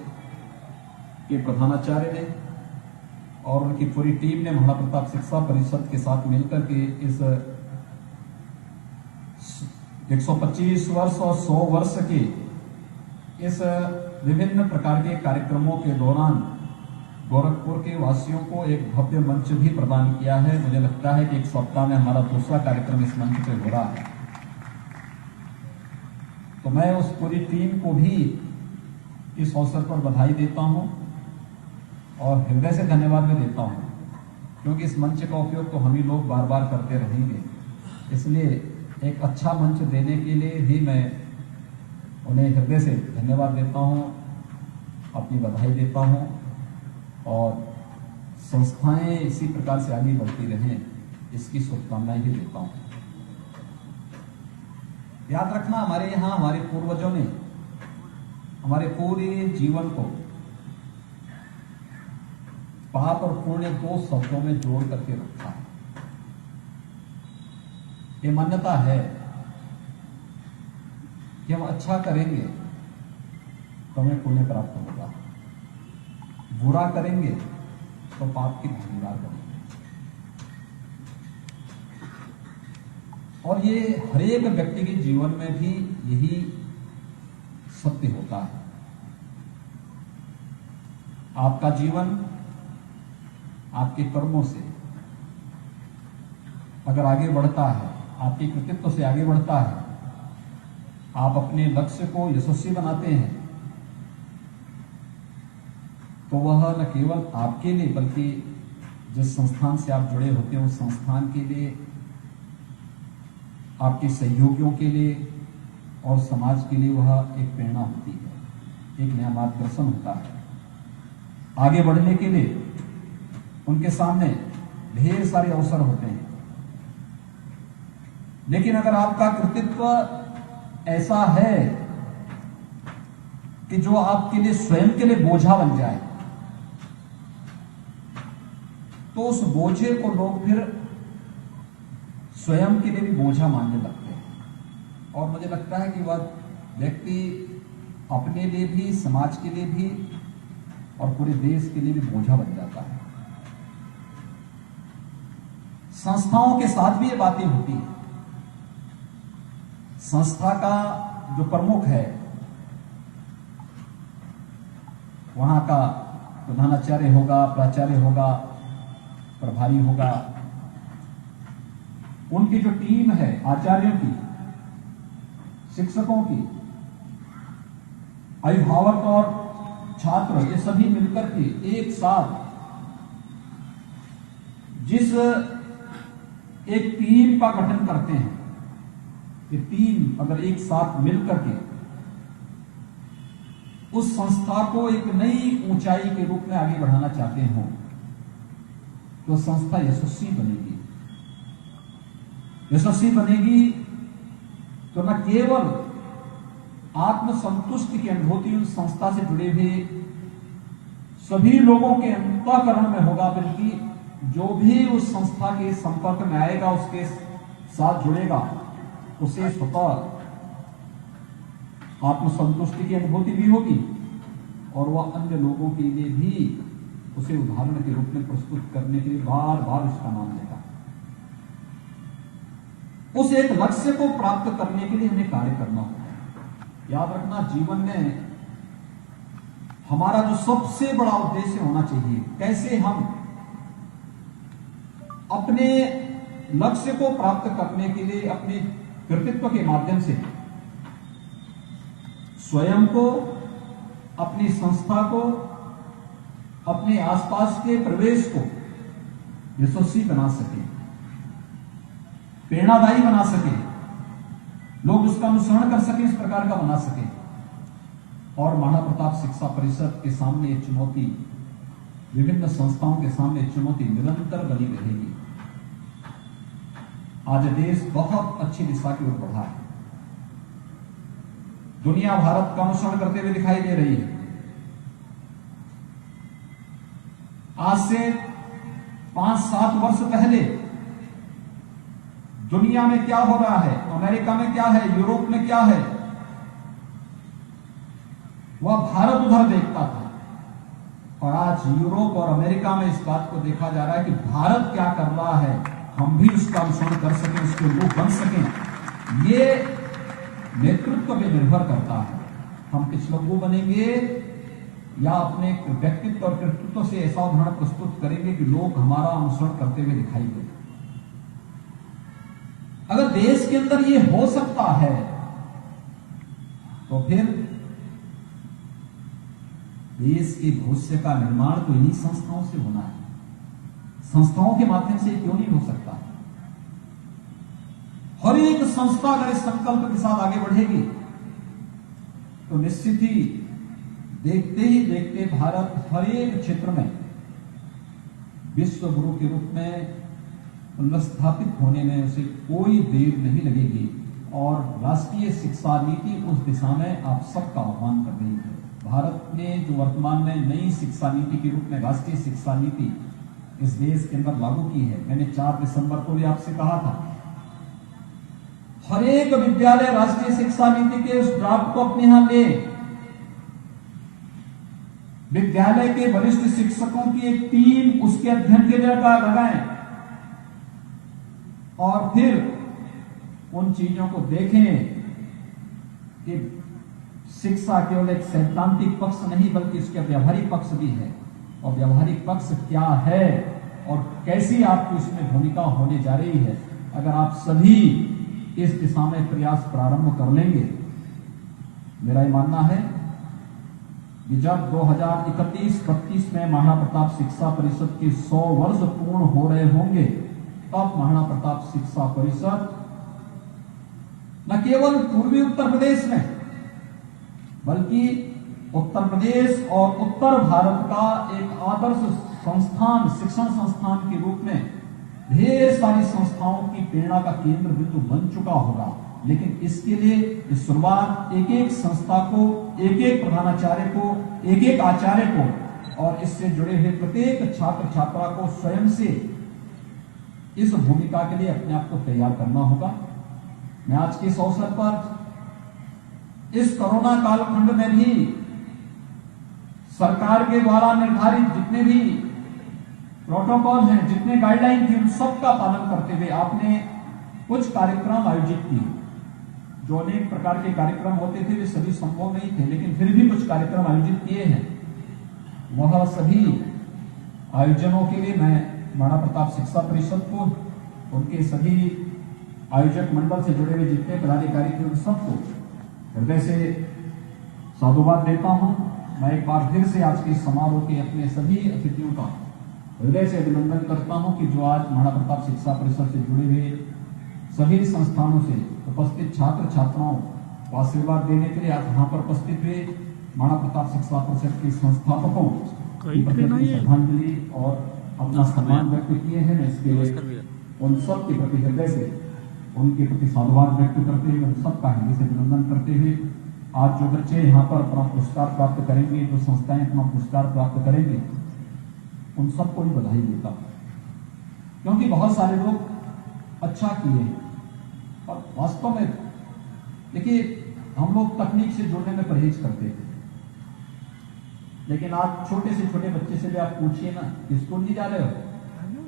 के प्रधानाचार्य ने और उनकी पूरी टीम ने महाराणा प्रताप शिक्षा परिषद के साथ मिलकर के इस 125 वर्ष और 100 वर्ष के इस विभिन्न प्रकार के कार्यक्रमों के दौरान गोरखपुर के वासियों को एक भव्य मंच भी प्रदान किया है। मुझे लगता है कि एक सप्ताह में हमारा दूसरा कार्यक्रम इस मंच पे हो रहा है। तो मैं उस पूरी टीम को भी इस अवसर पर बधाई देता हूं और हृदय से धन्यवाद भी देता हूं, क्योंकि इस मंच का उपयोग तो हम ही लोग बार बार करते रहेंगे। इसलिए एक अच्छा मंच देने के लिए भी मैं उन्हें हृदय से धन्यवाद देता हूं, अपनी बधाई देता हूं और संस्थाएं इसी प्रकार से आगे बढ़ती रहें, इसकी शुभकामनाएं भी देता हूं। याद रखना, हमारे यहाँ हमारे पूर्वजों ने हमारे पूरे जीवन को पाप और पुण्य 2 शब्दों में जोड़ करके रखा है। ये मान्यता है कि हम अच्छा करेंगे तो हमें पुण्य प्राप्त होगा, बुरा करेंगे तो पाप की भागीदार बनेंगे। और ये हरेक व्यक्ति के जीवन में भी यही सत्य होता है। आपका जीवन आपके कर्मों से अगर आगे बढ़ता है, आपके कृतित्व से आगे बढ़ता है, आप अपने लक्ष्य को यशस्वी बनाते हैं, तो वह न केवल आपके लिए बल्कि जिस संस्थान से आप जुड़े होते हैं उस संस्थान के लिए, आपके सहयोगियों के लिए और समाज के लिए वह एक प्रेरणा होती है, एक नया मार्गदर्शन होता है। आगे बढ़ने के लिए उनके सामने ढेर सारे अवसर होते हैं, लेकिन अगर आपका कृतित्व ऐसा है कि जो आपके लिए स्वयं के लिए बोझा बन जाए, तो उस बोझे को लोग फिर स्वयं के लिए भी बोझा मानने लगते हैं। और मुझे लगता है कि वह व्यक्ति अपने लिए भी, समाज के लिए भी और पूरे देश के लिए भी बोझा बन जाता है। संस्थाओं के साथ भी ये बातें होती है। संस्था का जो प्रमुख है, वहां का प्रधानाचार्य होगा, प्राचार्य होगा, प्रभारी होगा, उनकी जो टीम है आचार्यों की, शिक्षकों की, अभिभावक और छात्र, ये सभी मिलकर के एक साथ जिस एक टीम का गठन करते हैं, ये टीम अगर एक साथ मिलकर के उस संस्था को एक नई ऊंचाई के रूप में आगे बढ़ाना चाहते हो, तो संस्था यशस्वी बनेगी। यशस्वी बनेगी तो न केवल आत्मसंतुष्टि की अनुभूति उस संस्था से जुड़े हुए सभी लोगों के अंतःकरण में होगा, बल्कि जो भी उस संस्था के संपर्क में आएगा, उसके साथ जुड़ेगा, उसे स्वतः आत्मसंतुष्टि की अनुभूति भी होगी और वह अन्य लोगों के लिए भी उसे उदाहरण के रूप में प्रस्तुत करने के लिए बार बार उसका नाम लेगा। उस एक लक्ष्य को प्राप्त करने के लिए हमें कार्य करना होगा। याद रखना, जीवन में हमारा जो सबसे बड़ा उद्देश्य होना चाहिए, कैसे हम अपने लक्ष्य को प्राप्त करने के लिए अपने कृतित्व के माध्यम से स्वयं को, अपनी संस्था को, अपने आसपास के प्रवेश को यशस्वी बना सके, प्रेरणादायी बना सके, लोग उसका अनुसरण कर सके, इस प्रकार का बना सके। और महाराणा प्रताप शिक्षा परिषद के सामने ये चुनौती, विभिन्न संस्थाओं के सामने चुनौती निरंतर बनी रहेगी। आज देश बहुत अच्छी दिशा की ओर बढ़ा है। दुनिया भारत का अनुसरण करते हुए दिखाई दे रही है। आज से 5-7 वर्ष पहले दुनिया में क्या हो रहा है, अमेरिका में क्या है, यूरोप में क्या है, वह भारत उधर देखता था। और आज यूरोप और अमेरिका में इस बात को देखा जा रहा है कि भारत क्या कर रहा है, हम भी उसका अनुसरण कर सकें, उसके लोग बन सकें। ये नेतृत्व पे निर्भर करता है। हम पिछलग्गू बनेंगे या अपने व्यक्तित्व और कृतित्व से ऐसा उदाहरण प्रस्तुत करेंगे कि लोग हमारा अनुसरण करते हुए दिखाई दे। अगर देश के अंदर ये हो सकता है, तो फिर देश के भविष्य का निर्माण तो इन्हीं संस्थाओं से होना है। संस्थाओं के माध्यम से क्यों नहीं हो सकता? हर एक संस्था अगर इस संकल्प के साथ आगे बढ़ेगी तो निश्चित ही देखते ही देखते भारत हर एक क्षेत्र में विश्व गुरु के रूप में पुनर्स्थापित होने में उसे कोई देर नहीं लगेगी। और राष्ट्रीय शिक्षा नीति उस दिशा में आप सबका आह्वान कर रही है। भारत ने जो वर्तमान में नई शिक्षा नीति के रूप में राष्ट्रीय शिक्षा नीति इस देश के अंदर लागू की है, मैंने 4 दिसंबर को भी आपसे कहा था, हर एक विद्यालय राष्ट्रीय शिक्षा नीति के उस ड्राफ्ट को अपने यहां ले, विद्यालय के वरिष्ठ शिक्षकों की एक टीम उसके अध्ययन के लिए लगाएं और फिर उन चीजों को देखें कि शिक्षा केवल एक सैद्धांतिक पक्ष नहीं बल्कि इसका व्यावहारिक पक्ष भी है। और व्यावहारिक पक्ष क्या है और कैसी आपकी इसमें भूमिका होने जा रही है, अगर आप सभी इस दिशा में प्रयास प्रारंभ कर लेंगे, मेरा ये मानना है कि जब 2031-32 में महाराणा प्रताप शिक्षा परिषद के 100 वर्ष पूर्ण हो रहे होंगे, तब महाराणा प्रताप शिक्षा परिषद न केवल पूर्वी उत्तर प्रदेश में बल्कि उत्तर प्रदेश और उत्तर भारत का एक आदर्श संस्थान, शिक्षण संस्थान के रूप में ढेर सारी संस्थाओं की प्रेरणा का केंद्र बिंदु बन चुका होगा। लेकिन इसके लिए इस शुरुआत एक एक संस्था को, एक एक प्रधानाचार्य को, एक एक आचार्य को और इससे जुड़े हुए प्रत्येक छात्र छात्रा को स्वयं से इस भूमिका के लिए अपने आप को तैयार करना होगा। मैं आज के इस अवसर पर इस कोरोना कालखंड में भी सरकार के द्वारा निर्धारित जितने भी प्रोटोकॉल हैं, जितने गाइडलाइन थी उन सब का पालन करते हुए आपने कुछ कार्यक्रम आयोजित किए। जो अनेक प्रकार के कार्यक्रम होते थे वे सभी संभव नहीं थे, लेकिन फिर भी कुछ कार्यक्रम आयोजित किए हैं। वह सभी आयोजनों के लिए मैं महाराणा प्रताप शिक्षा परिषद को, उनके सभी आयोजक मंडल से जुड़े हुए जितने पदाधिकारी थे उन सबको हृदय से साधुवाद देता हूं। मैं एक बार फिर से आज के समारोह के अपने सभी अतिथियों का हृदय से अभिनंदन करता हूं कि जो आज महाराणा प्रताप शिक्षा परिषद से जुड़े हुए सभी संस्थानों से उपस्थित छात्र छात्राओं को आशीर्वाद देने के लिए आज यहाँ पर उपस्थित हुए महाराणा प्रताप शिक्षा परिषद के संस्थापकों की प्रति श्रद्धांजलि और अपना सम्मान व्यक्त किए हैं। मैं इसके लिए उन सब के प्रति हृदय से उनके प्रति साधुवाद व्यक्त करते हुए उन सबका हृदय से अभिनंदन करते हुए आज जो बच्चे यहाँ पर अपना पुरस्कार प्राप्त करेंगे, जो संस्थाएं अपना पुरस्कार प्राप्त करेंगे, उन सबको भी बधाई देता हूं, क्योंकि बहुत सारे लोग अच्छा किए हैं और वास्तव में देखिए हम लोग तकनीक से जुड़ने में परहेज करते थे, लेकिन आज छोटे से छोटे बच्चे से भी आप पूछिए ना कि स्कूल नहीं जा रहे हो,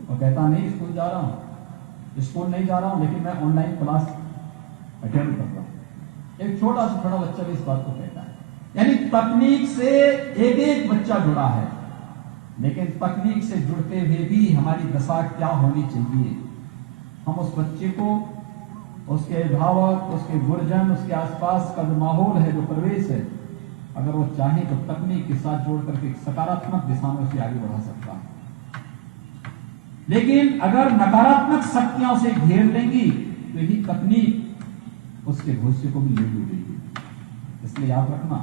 और कहता नहीं स्कूल जा रहा हूं, स्कूल नहीं जा रहा हूं लेकिन मैं ऑनलाइन क्लास अटेंड कर रहा हूं। एक छोटा से छोटा बच्चा भी इस बात को कहता है। यानी तकनीक से एक एक बच्चा जुड़ा है, लेकिन तकनीक से जुड़ते हुए भी हमारी दशा क्या होनी चाहिए। हम उस बच्चे को, उसके अभिभावक, उसके गुरुजन, उसके आसपास का जो माहौल है, जो परिवेश है, अगर वो चाहे तो तकनीक के साथ जोड़ करके सकारात्मक दिशा में उसे आगे बढ़ा सकता है। लेकिन अगर नकारात्मक शक्तियां उसे घेर लेंगी तो यही तकनीक उसके भविष्य को भी ले डूबेगी। इसलिए याद रखना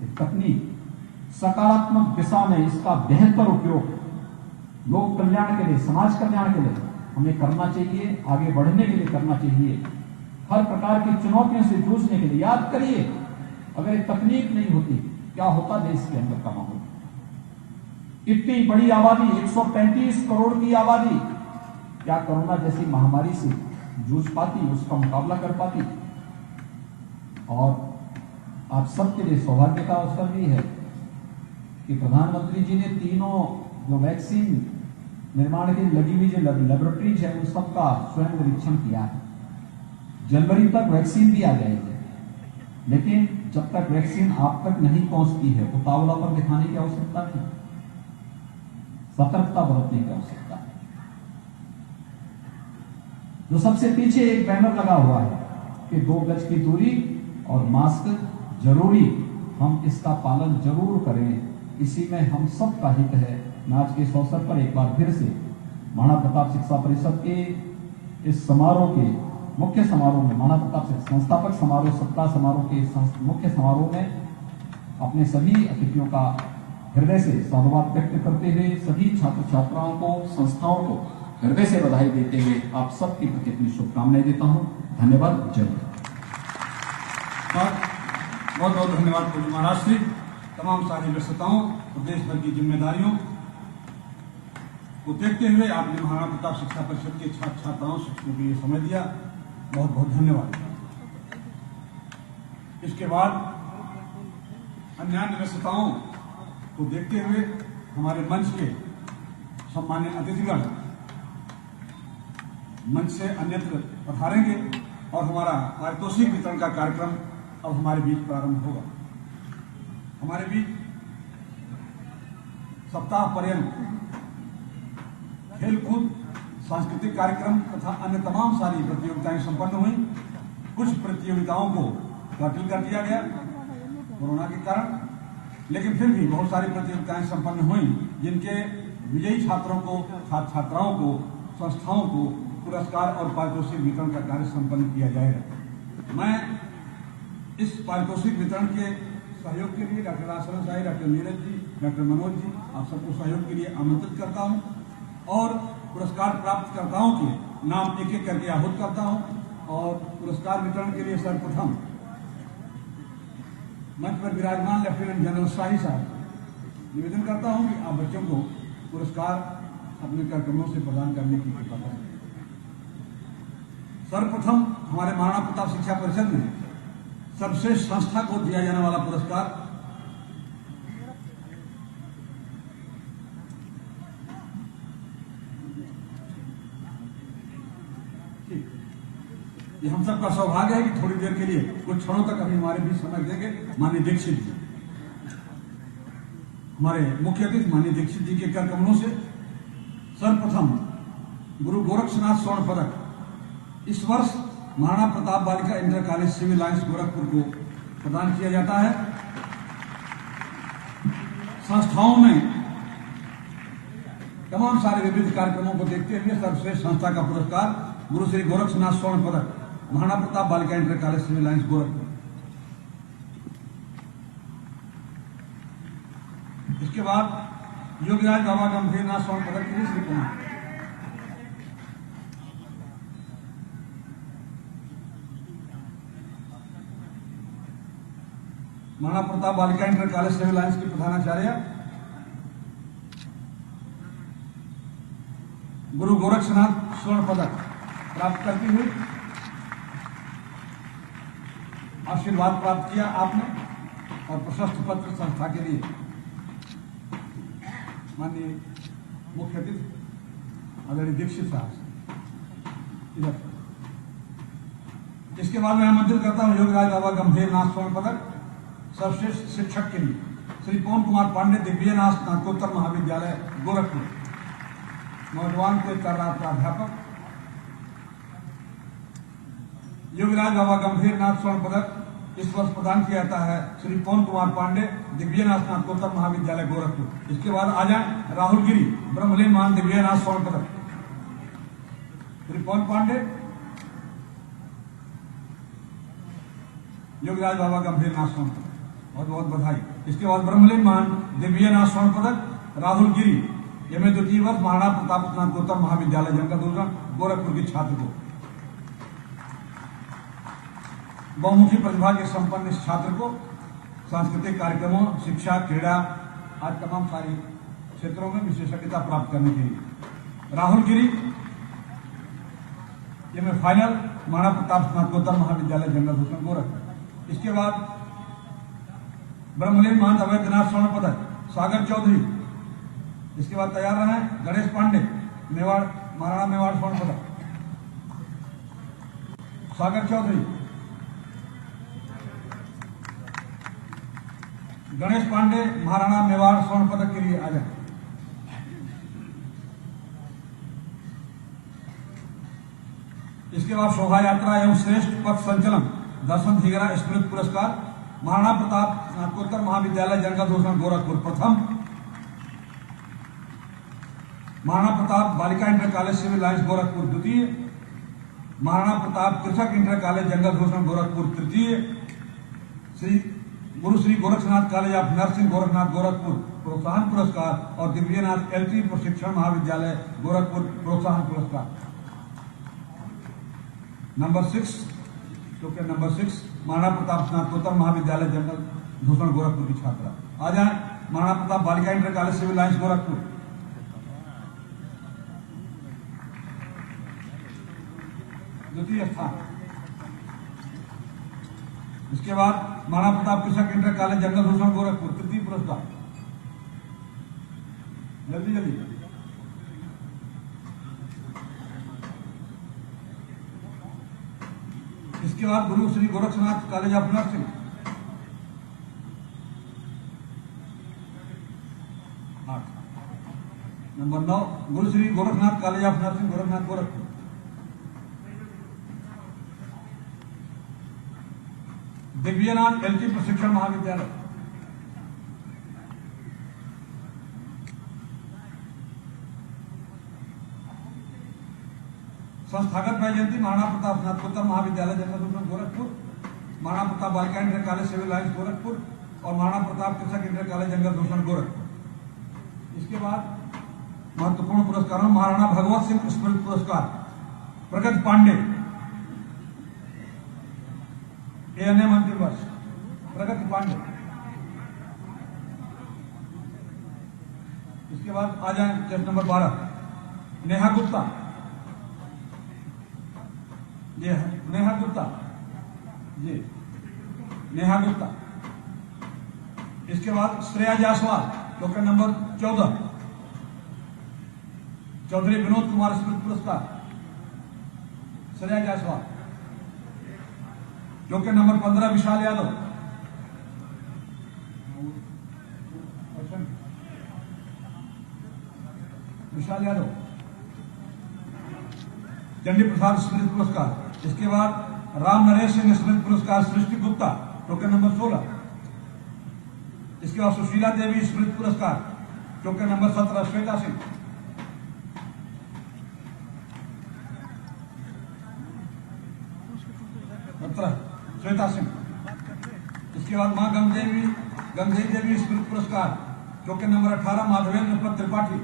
कि तकनीक सकारात्मक दिशा में इसका बेहतर उपयोग लोक कल्याण के लिए, समाज कल्याण के लिए हमें करना चाहिए, आगे बढ़ने के लिए करना चाहिए। हर प्रकार की चुनौतियों से जूझने के लिए याद करिए, अगर ये तकनीक नहीं होती क्या होता देश के अंदर का माहौल। इतनी बड़ी आबादी, 135 करोड़ की आबादी, क्या कोरोना जैसी महामारी से जूझ पाती, उसका मुकाबला कर पाती। और आप सबके लिए सौभाग्य का अवसर भी है कि प्रधानमंत्री जी ने तीनों जो वैक्सीन निर्माण की लगी हुई जो लेबोरेटरीज है उन सबका स्वयं निरीक्षण किया है। जनवरी तक वैक्सीन भी आ जाएगी, लेकिन जब तक वैक्सीन आप तक नहीं पहुंचती है उतावला पर दिखाने की आवश्यकता नहीं, सतर्कता बरतने की आवश्यकता है। जो सबसे पीछे एक बैनर लगा हुआ है कि 2 गज की दूरी और मास्क जरूरी, हम इसका पालन जरूर करें। इसी में हम सब का हित है। मैं आज के इस अवसर पर एक बार फिर से महाराणा प्रताप शिक्षा परिषद के इस समारोह के मुख्य समारोह में, महाराणा प्रताप संस्थापक समारोह, सप्ताह समारोह के मुख्य समारोह में अपने सभी अतिथियों का हृदय से साधुवाद व्यक्त करते हुए सभी छात्र छात्राओं को, संस्थाओं को हृदय से बधाई देते हुए आप सबके प्रति अपनी शुभकामनाएं देता हूं। धन्यवाद। जय हिंद। बहुत बहुत धन्यवाद पूज्य महाराज श्री। तमाम सारी व्यस्तताओं और देश भर की जिम्मेदारियों को देखते हुए आपने महाराणा प्रताप शिक्षा परिषद के छात्र छात्राओं शिक्षकों के लिए समय दिया, बहुत बहुत धन्यवाद। इसके बाद अन्य व्यस्तताओं को देखते हुए हमारे मंच के सम्मानित अतिथिगण मंच से अन्यत्र पधारेंगे और हमारा पारितोषिक वितरण का कार्यक्रम अब हमारे बीच प्रारंभ होगा। हमारे बीच सप्ताह पर्यंत खेलकूद, सांस्कृतिक कार्यक्रम तथा अन्य तमाम सारी प्रतियोगिताएं संपन्न हुई। कुछ प्रतियोगिताओं को बातिल कर दिया गया कोरोना के कारण, लेकिन फिर भी बहुत सारी प्रतियोगिताएं संपन्न हुई जिनके विजयी छात्रों को, छात्र छात्राओं को, संस्थाओं को पुरस्कार और पारितोषिक वितरण का कार्य संपन्न किया जाएगा। मैं इस पारितोषिक वितरण के सहयोग के लिए डॉक्टर आसरा साहिब, डॉक्टर नीरज जी, डॉक्टर मनोज जी, आप सबको सहयोग के लिए आमंत्रित करता हूं और पुरस्कार प्राप्तकर्ताओं के नाम एक एक करके आहूत करता हूं। और पुरस्कार वितरण के लिए सर्वप्रथम मंच पर विराजमान लेफ्टिनेंट जनरल शाही साहब निवेदन करता हूं कि आप बच्चों को पुरस्कार अपने कार्यक्रमों से प्रदान करने की कृपा करें। सर्वप्रथम हमारे महाराणा प्रताप शिक्षा परिषद में सर्वश्रेष्ठ संस्था को दिया जाने वाला पुरस्कार ये हम सबका सौभाग्य है कि थोड़ी देर के लिए कुछ क्षणों तक अभी हमारे बीच समय देंगे माननीय दीक्षित जी, हमारे मुख्य अतिथि माननीय दीक्षित जी के कर कमलों से सर्वप्रथम गुरु गोरक्षनाथ स्वर्ण पदक इस वर्ष महाराणा प्रताप बालिका Inter College Civil Lines Gorakhpur को प्रदान किया जाता है। संस्थाओं में तमाम सारे विविध कार्यक्रमों को देखते हुए सर्वश्रेष्ठ संस्था का पुरस्कार गुरु श्री गोरक्षनाथ स्वर्ण पदक महाराणा प्रताप बालिका Inter College Civil Lines Gorakhpur. इसके बाद योगराज बाबा गंभीरनाथ स्वर्ण पदक के लिए श्री कुमार। महाराणा प्रताप बालिका इंटर कॉलेज सिविल लाइंस की प्रधानाचार्य गुरु गोरक्षनाथ स्वर्ण पदक प्राप्त करती हुई आशीर्वाद प्राप्त किया आपने और प्रशस्ति पत्र संस्था के लिए माननीय मुख्य अतिथि आदरणीय दीक्षित साहब इधर। इसके बाद मैं आमंत्रित करता हूं योगराज बाबा गंभीरनाथ स्वर्ण पदक सर्वश्रेष्ठ शिक्षक के लिए श्री पवन कुमार पांडे दिव्यनाथ स्नातकोत्तर महाविद्यालय गोरखपुर नौजवान के कर्नाटक प्राध्यापक। योगराज बाबा गंभीरनाथ स्वर्ण पदक इस वर्ष प्रदान किया जाता है श्री पवन कुमार पांडे दिव्यनाथ स्नातकोत्तर महाविद्यालय गोरखपुर। इसके बाद आ जाए राहुल गिरी ब्रह्मलीन मान दिव्यनाथ स्वर्ण पदक श्री पवन पांडे योगराज बाबा गंभीरनाथ स्वर्ण पदक बहुत बहुत बधाई। इसके बाद ब्रह्मलीन मान दिव्यनाथ स्वर्ण पदक राहुल गिरी एमए द्वितीय वर्ष महाराणा प्रताप स्नातकोत्तर महाविद्यालय जंगल दुर्गम गोरखपुर के छात्र को। बहुमुखी प्रतिभा के संपन्न इस छात्र को सांस्कृतिक कार्यक्रमों शिक्षा क्रीड़ा आज तमाम सारे क्षेत्रों में विशेषज्ञता प्राप्त करने के लिए राहुल गिरी एमए फाइनल महाराणा प्रताप स्नातकोत्तर महाविद्यालय जंगल दुर्गम गोरखपुर। इसके बाद ब्रह्मलीन महंत अवैधनाथ स्वर्ण पदक सागर चौधरी। इसके बाद तैयार रहे गणेश पांडे मेवाड़ महाराणा मेवाड़ स्वर्ण पदक सागर चौधरी। गणेश पांडे महाराणा मेवाड़ स्वर्ण पदक के लिए आ जाए। इसके बाद शोभा यात्रा एवं श्रेष्ठ पथ संचलन दर्शन धीगरा स्मृति पुरस्कार महाराणा प्रताप स्नातकोत्तर महाविद्यालय जंगल दुर्गम गोरखपुर प्रथम। महाराणा प्रताप बालिका Inter College Civil Lines Gorakhpur द्वितीय। महाराणा प्रताप कृषक इंटर कॉलेज जंगल दुर्गम गोरखपुर तृतीय। Guru Shri Gorakshnath College of Nursing Gorakhnath Gorakhpur प्रोत्साहन पुरस्कार और दिव्यनाथ एलटी प्रशिक्षण महाविद्यालय गोरखपुर प्रोत्साहन पुरस्कार। नंबर 6 महाराणा प्रताप स्नातकोत्तर महाविद्यालय जंगल भूषण गोरखपुर की छात्रा। आ जाए महाराणा प्रताप बालिका Inter College Civil Lines Gorakhpur द्वितीय स्थान। इसके बाद महाराणा प्रताप कृषक इंटर कॉलेज जंगल भूषण गोरखपुर तृतीय पुरस्कार। जल्दी जल्दी इसके बाद Guru Shri Gorakshnath College of Nursing number 9 Guru Shri Gorakhnath College of Nursing Gorakhnath Gorakhpur. Divyanath LT प्रशिक्षण महाविद्यालय। संस्थागत वैजयंती महाराणा प्रताप स्नातकोत्तर महाविद्यालय जंगल दुर्गम गोरखपुर, महाराणा प्रताप बालिका Inter College Civil Lines Gorakhpur और महाराणा प्रताप कृषक इंटर कॉलेज जंगल दुर्गम गोरखपुर। इसके बाद महत्वपूर्ण पुरस्कारों महाराणा भगवत सिंह स्मृति पुरस्कार प्रगति पांडे एएनएम अंतिम वर्ष प्रगति पांडे। इसके बाद आ जाए टेस्ट नंबर 12 नेहा गुप्ता। ये है नेहा गुप्ता जी नेहा गुप्ता। इसके बाद श्रेया जायसवाल टोकन नंबर 14 चौधरी विनोद कुमार स्मृति पुरस्कार श्रेया जायसवाल। टोकन नंबर 15 विशाल यादव। विशाल यादव। चंडी प्रसाद स्मृति पुरस्कार। इसके बाद राम नरेश सिंह स्मृति पुरस्कार सृष्टि गुप्ता, टोकन नंबर 16। इसके बाद सुशीला देवी स्मृति पुरस्कार, टोकन नंबर 17 श्वेता सिंह। श्वेता सिंह। इसके बाद मां गंगदेवी देवी स्मृति पुरस्कार, टोकन नंबर 18 माधवेंद्र त्रिपाठी।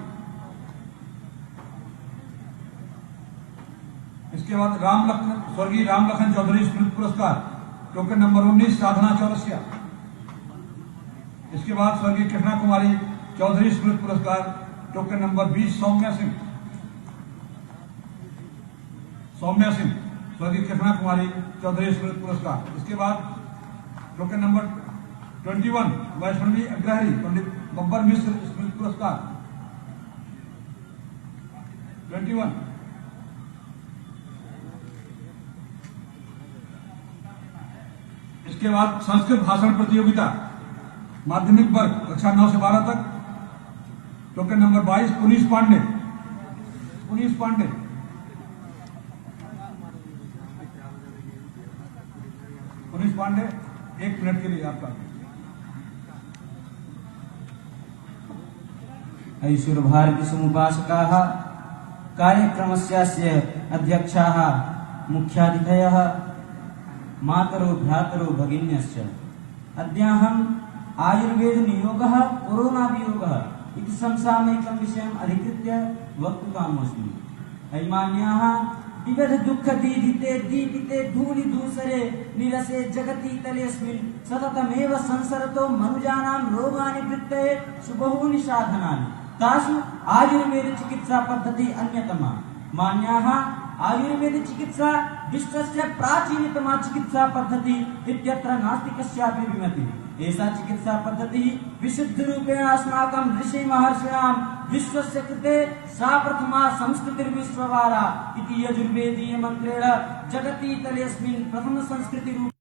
इसके बाद स्वर्गीय राम लखन चौधरी स्मृति पुरस्कार, टोकन नंबर 19 साधना चौरसिया। इसके बाद स्वर्गीय कृष्णा कुमारी चौधरी स्मृति पुरस्कार, टोकन नंबर 20 सौम्या सिंह। स्वर्गीय कृष्णा कुमारी चौधरी स्मृति पुरस्कार। इसके बाद टोकन नंबर 21 वैष्णवी अग्रहरी पंडित बब्बर मिश्र स्मृति पुरस्कार 21। इसके बाद संस्कृत भाषण प्रतियोगिता माध्यमिक वर्ग कक्षा 9 से 12 तक, टोकन नंबर 22 पुनीश पांडे। एक मिनट के लिए आपका। ऐश्वर भारती समुपासकाः कार्यक्रमस्यास्य अध्यक्षाः मुख्यातिथयः मातरो भ्रातरो भगिन्यश्च। अद्याहम् आयुर्वेद नियोगः कोरोना वियोगः इति संसामेकं विषयम् अधिकृत्य वक्तुकामोऽस्मि। ऐमान्याः विविध दुःख दीधिते दीपिते धूलि धूसरे निरसे जगति तलेऽस्मिन् सततमेव संसरतो मनुजानां रोगानि वृत्तये सुबहूनि साधनानि। तासु आयुर्वेद चिकित्सा पद्धति अन्यतमा। मान्याः आयुर्वेद चिकित्सा विश्वस्य प्राचीनतमा चिकित्सा पद्धति इत्यत्र नास्ति कस्यापि विमतिः। एषा चिकित्सा पद्धतिः विशुद्धरूपेण अस्माकं ऋषि महर्षिणां विश्वस्य कृते सा प्रथमा संस्कृतिर्विश्ववारा इति यजुर्वेदीय मंत्रेण जगति तलेऽस्मिन् प्रथम संस्कृति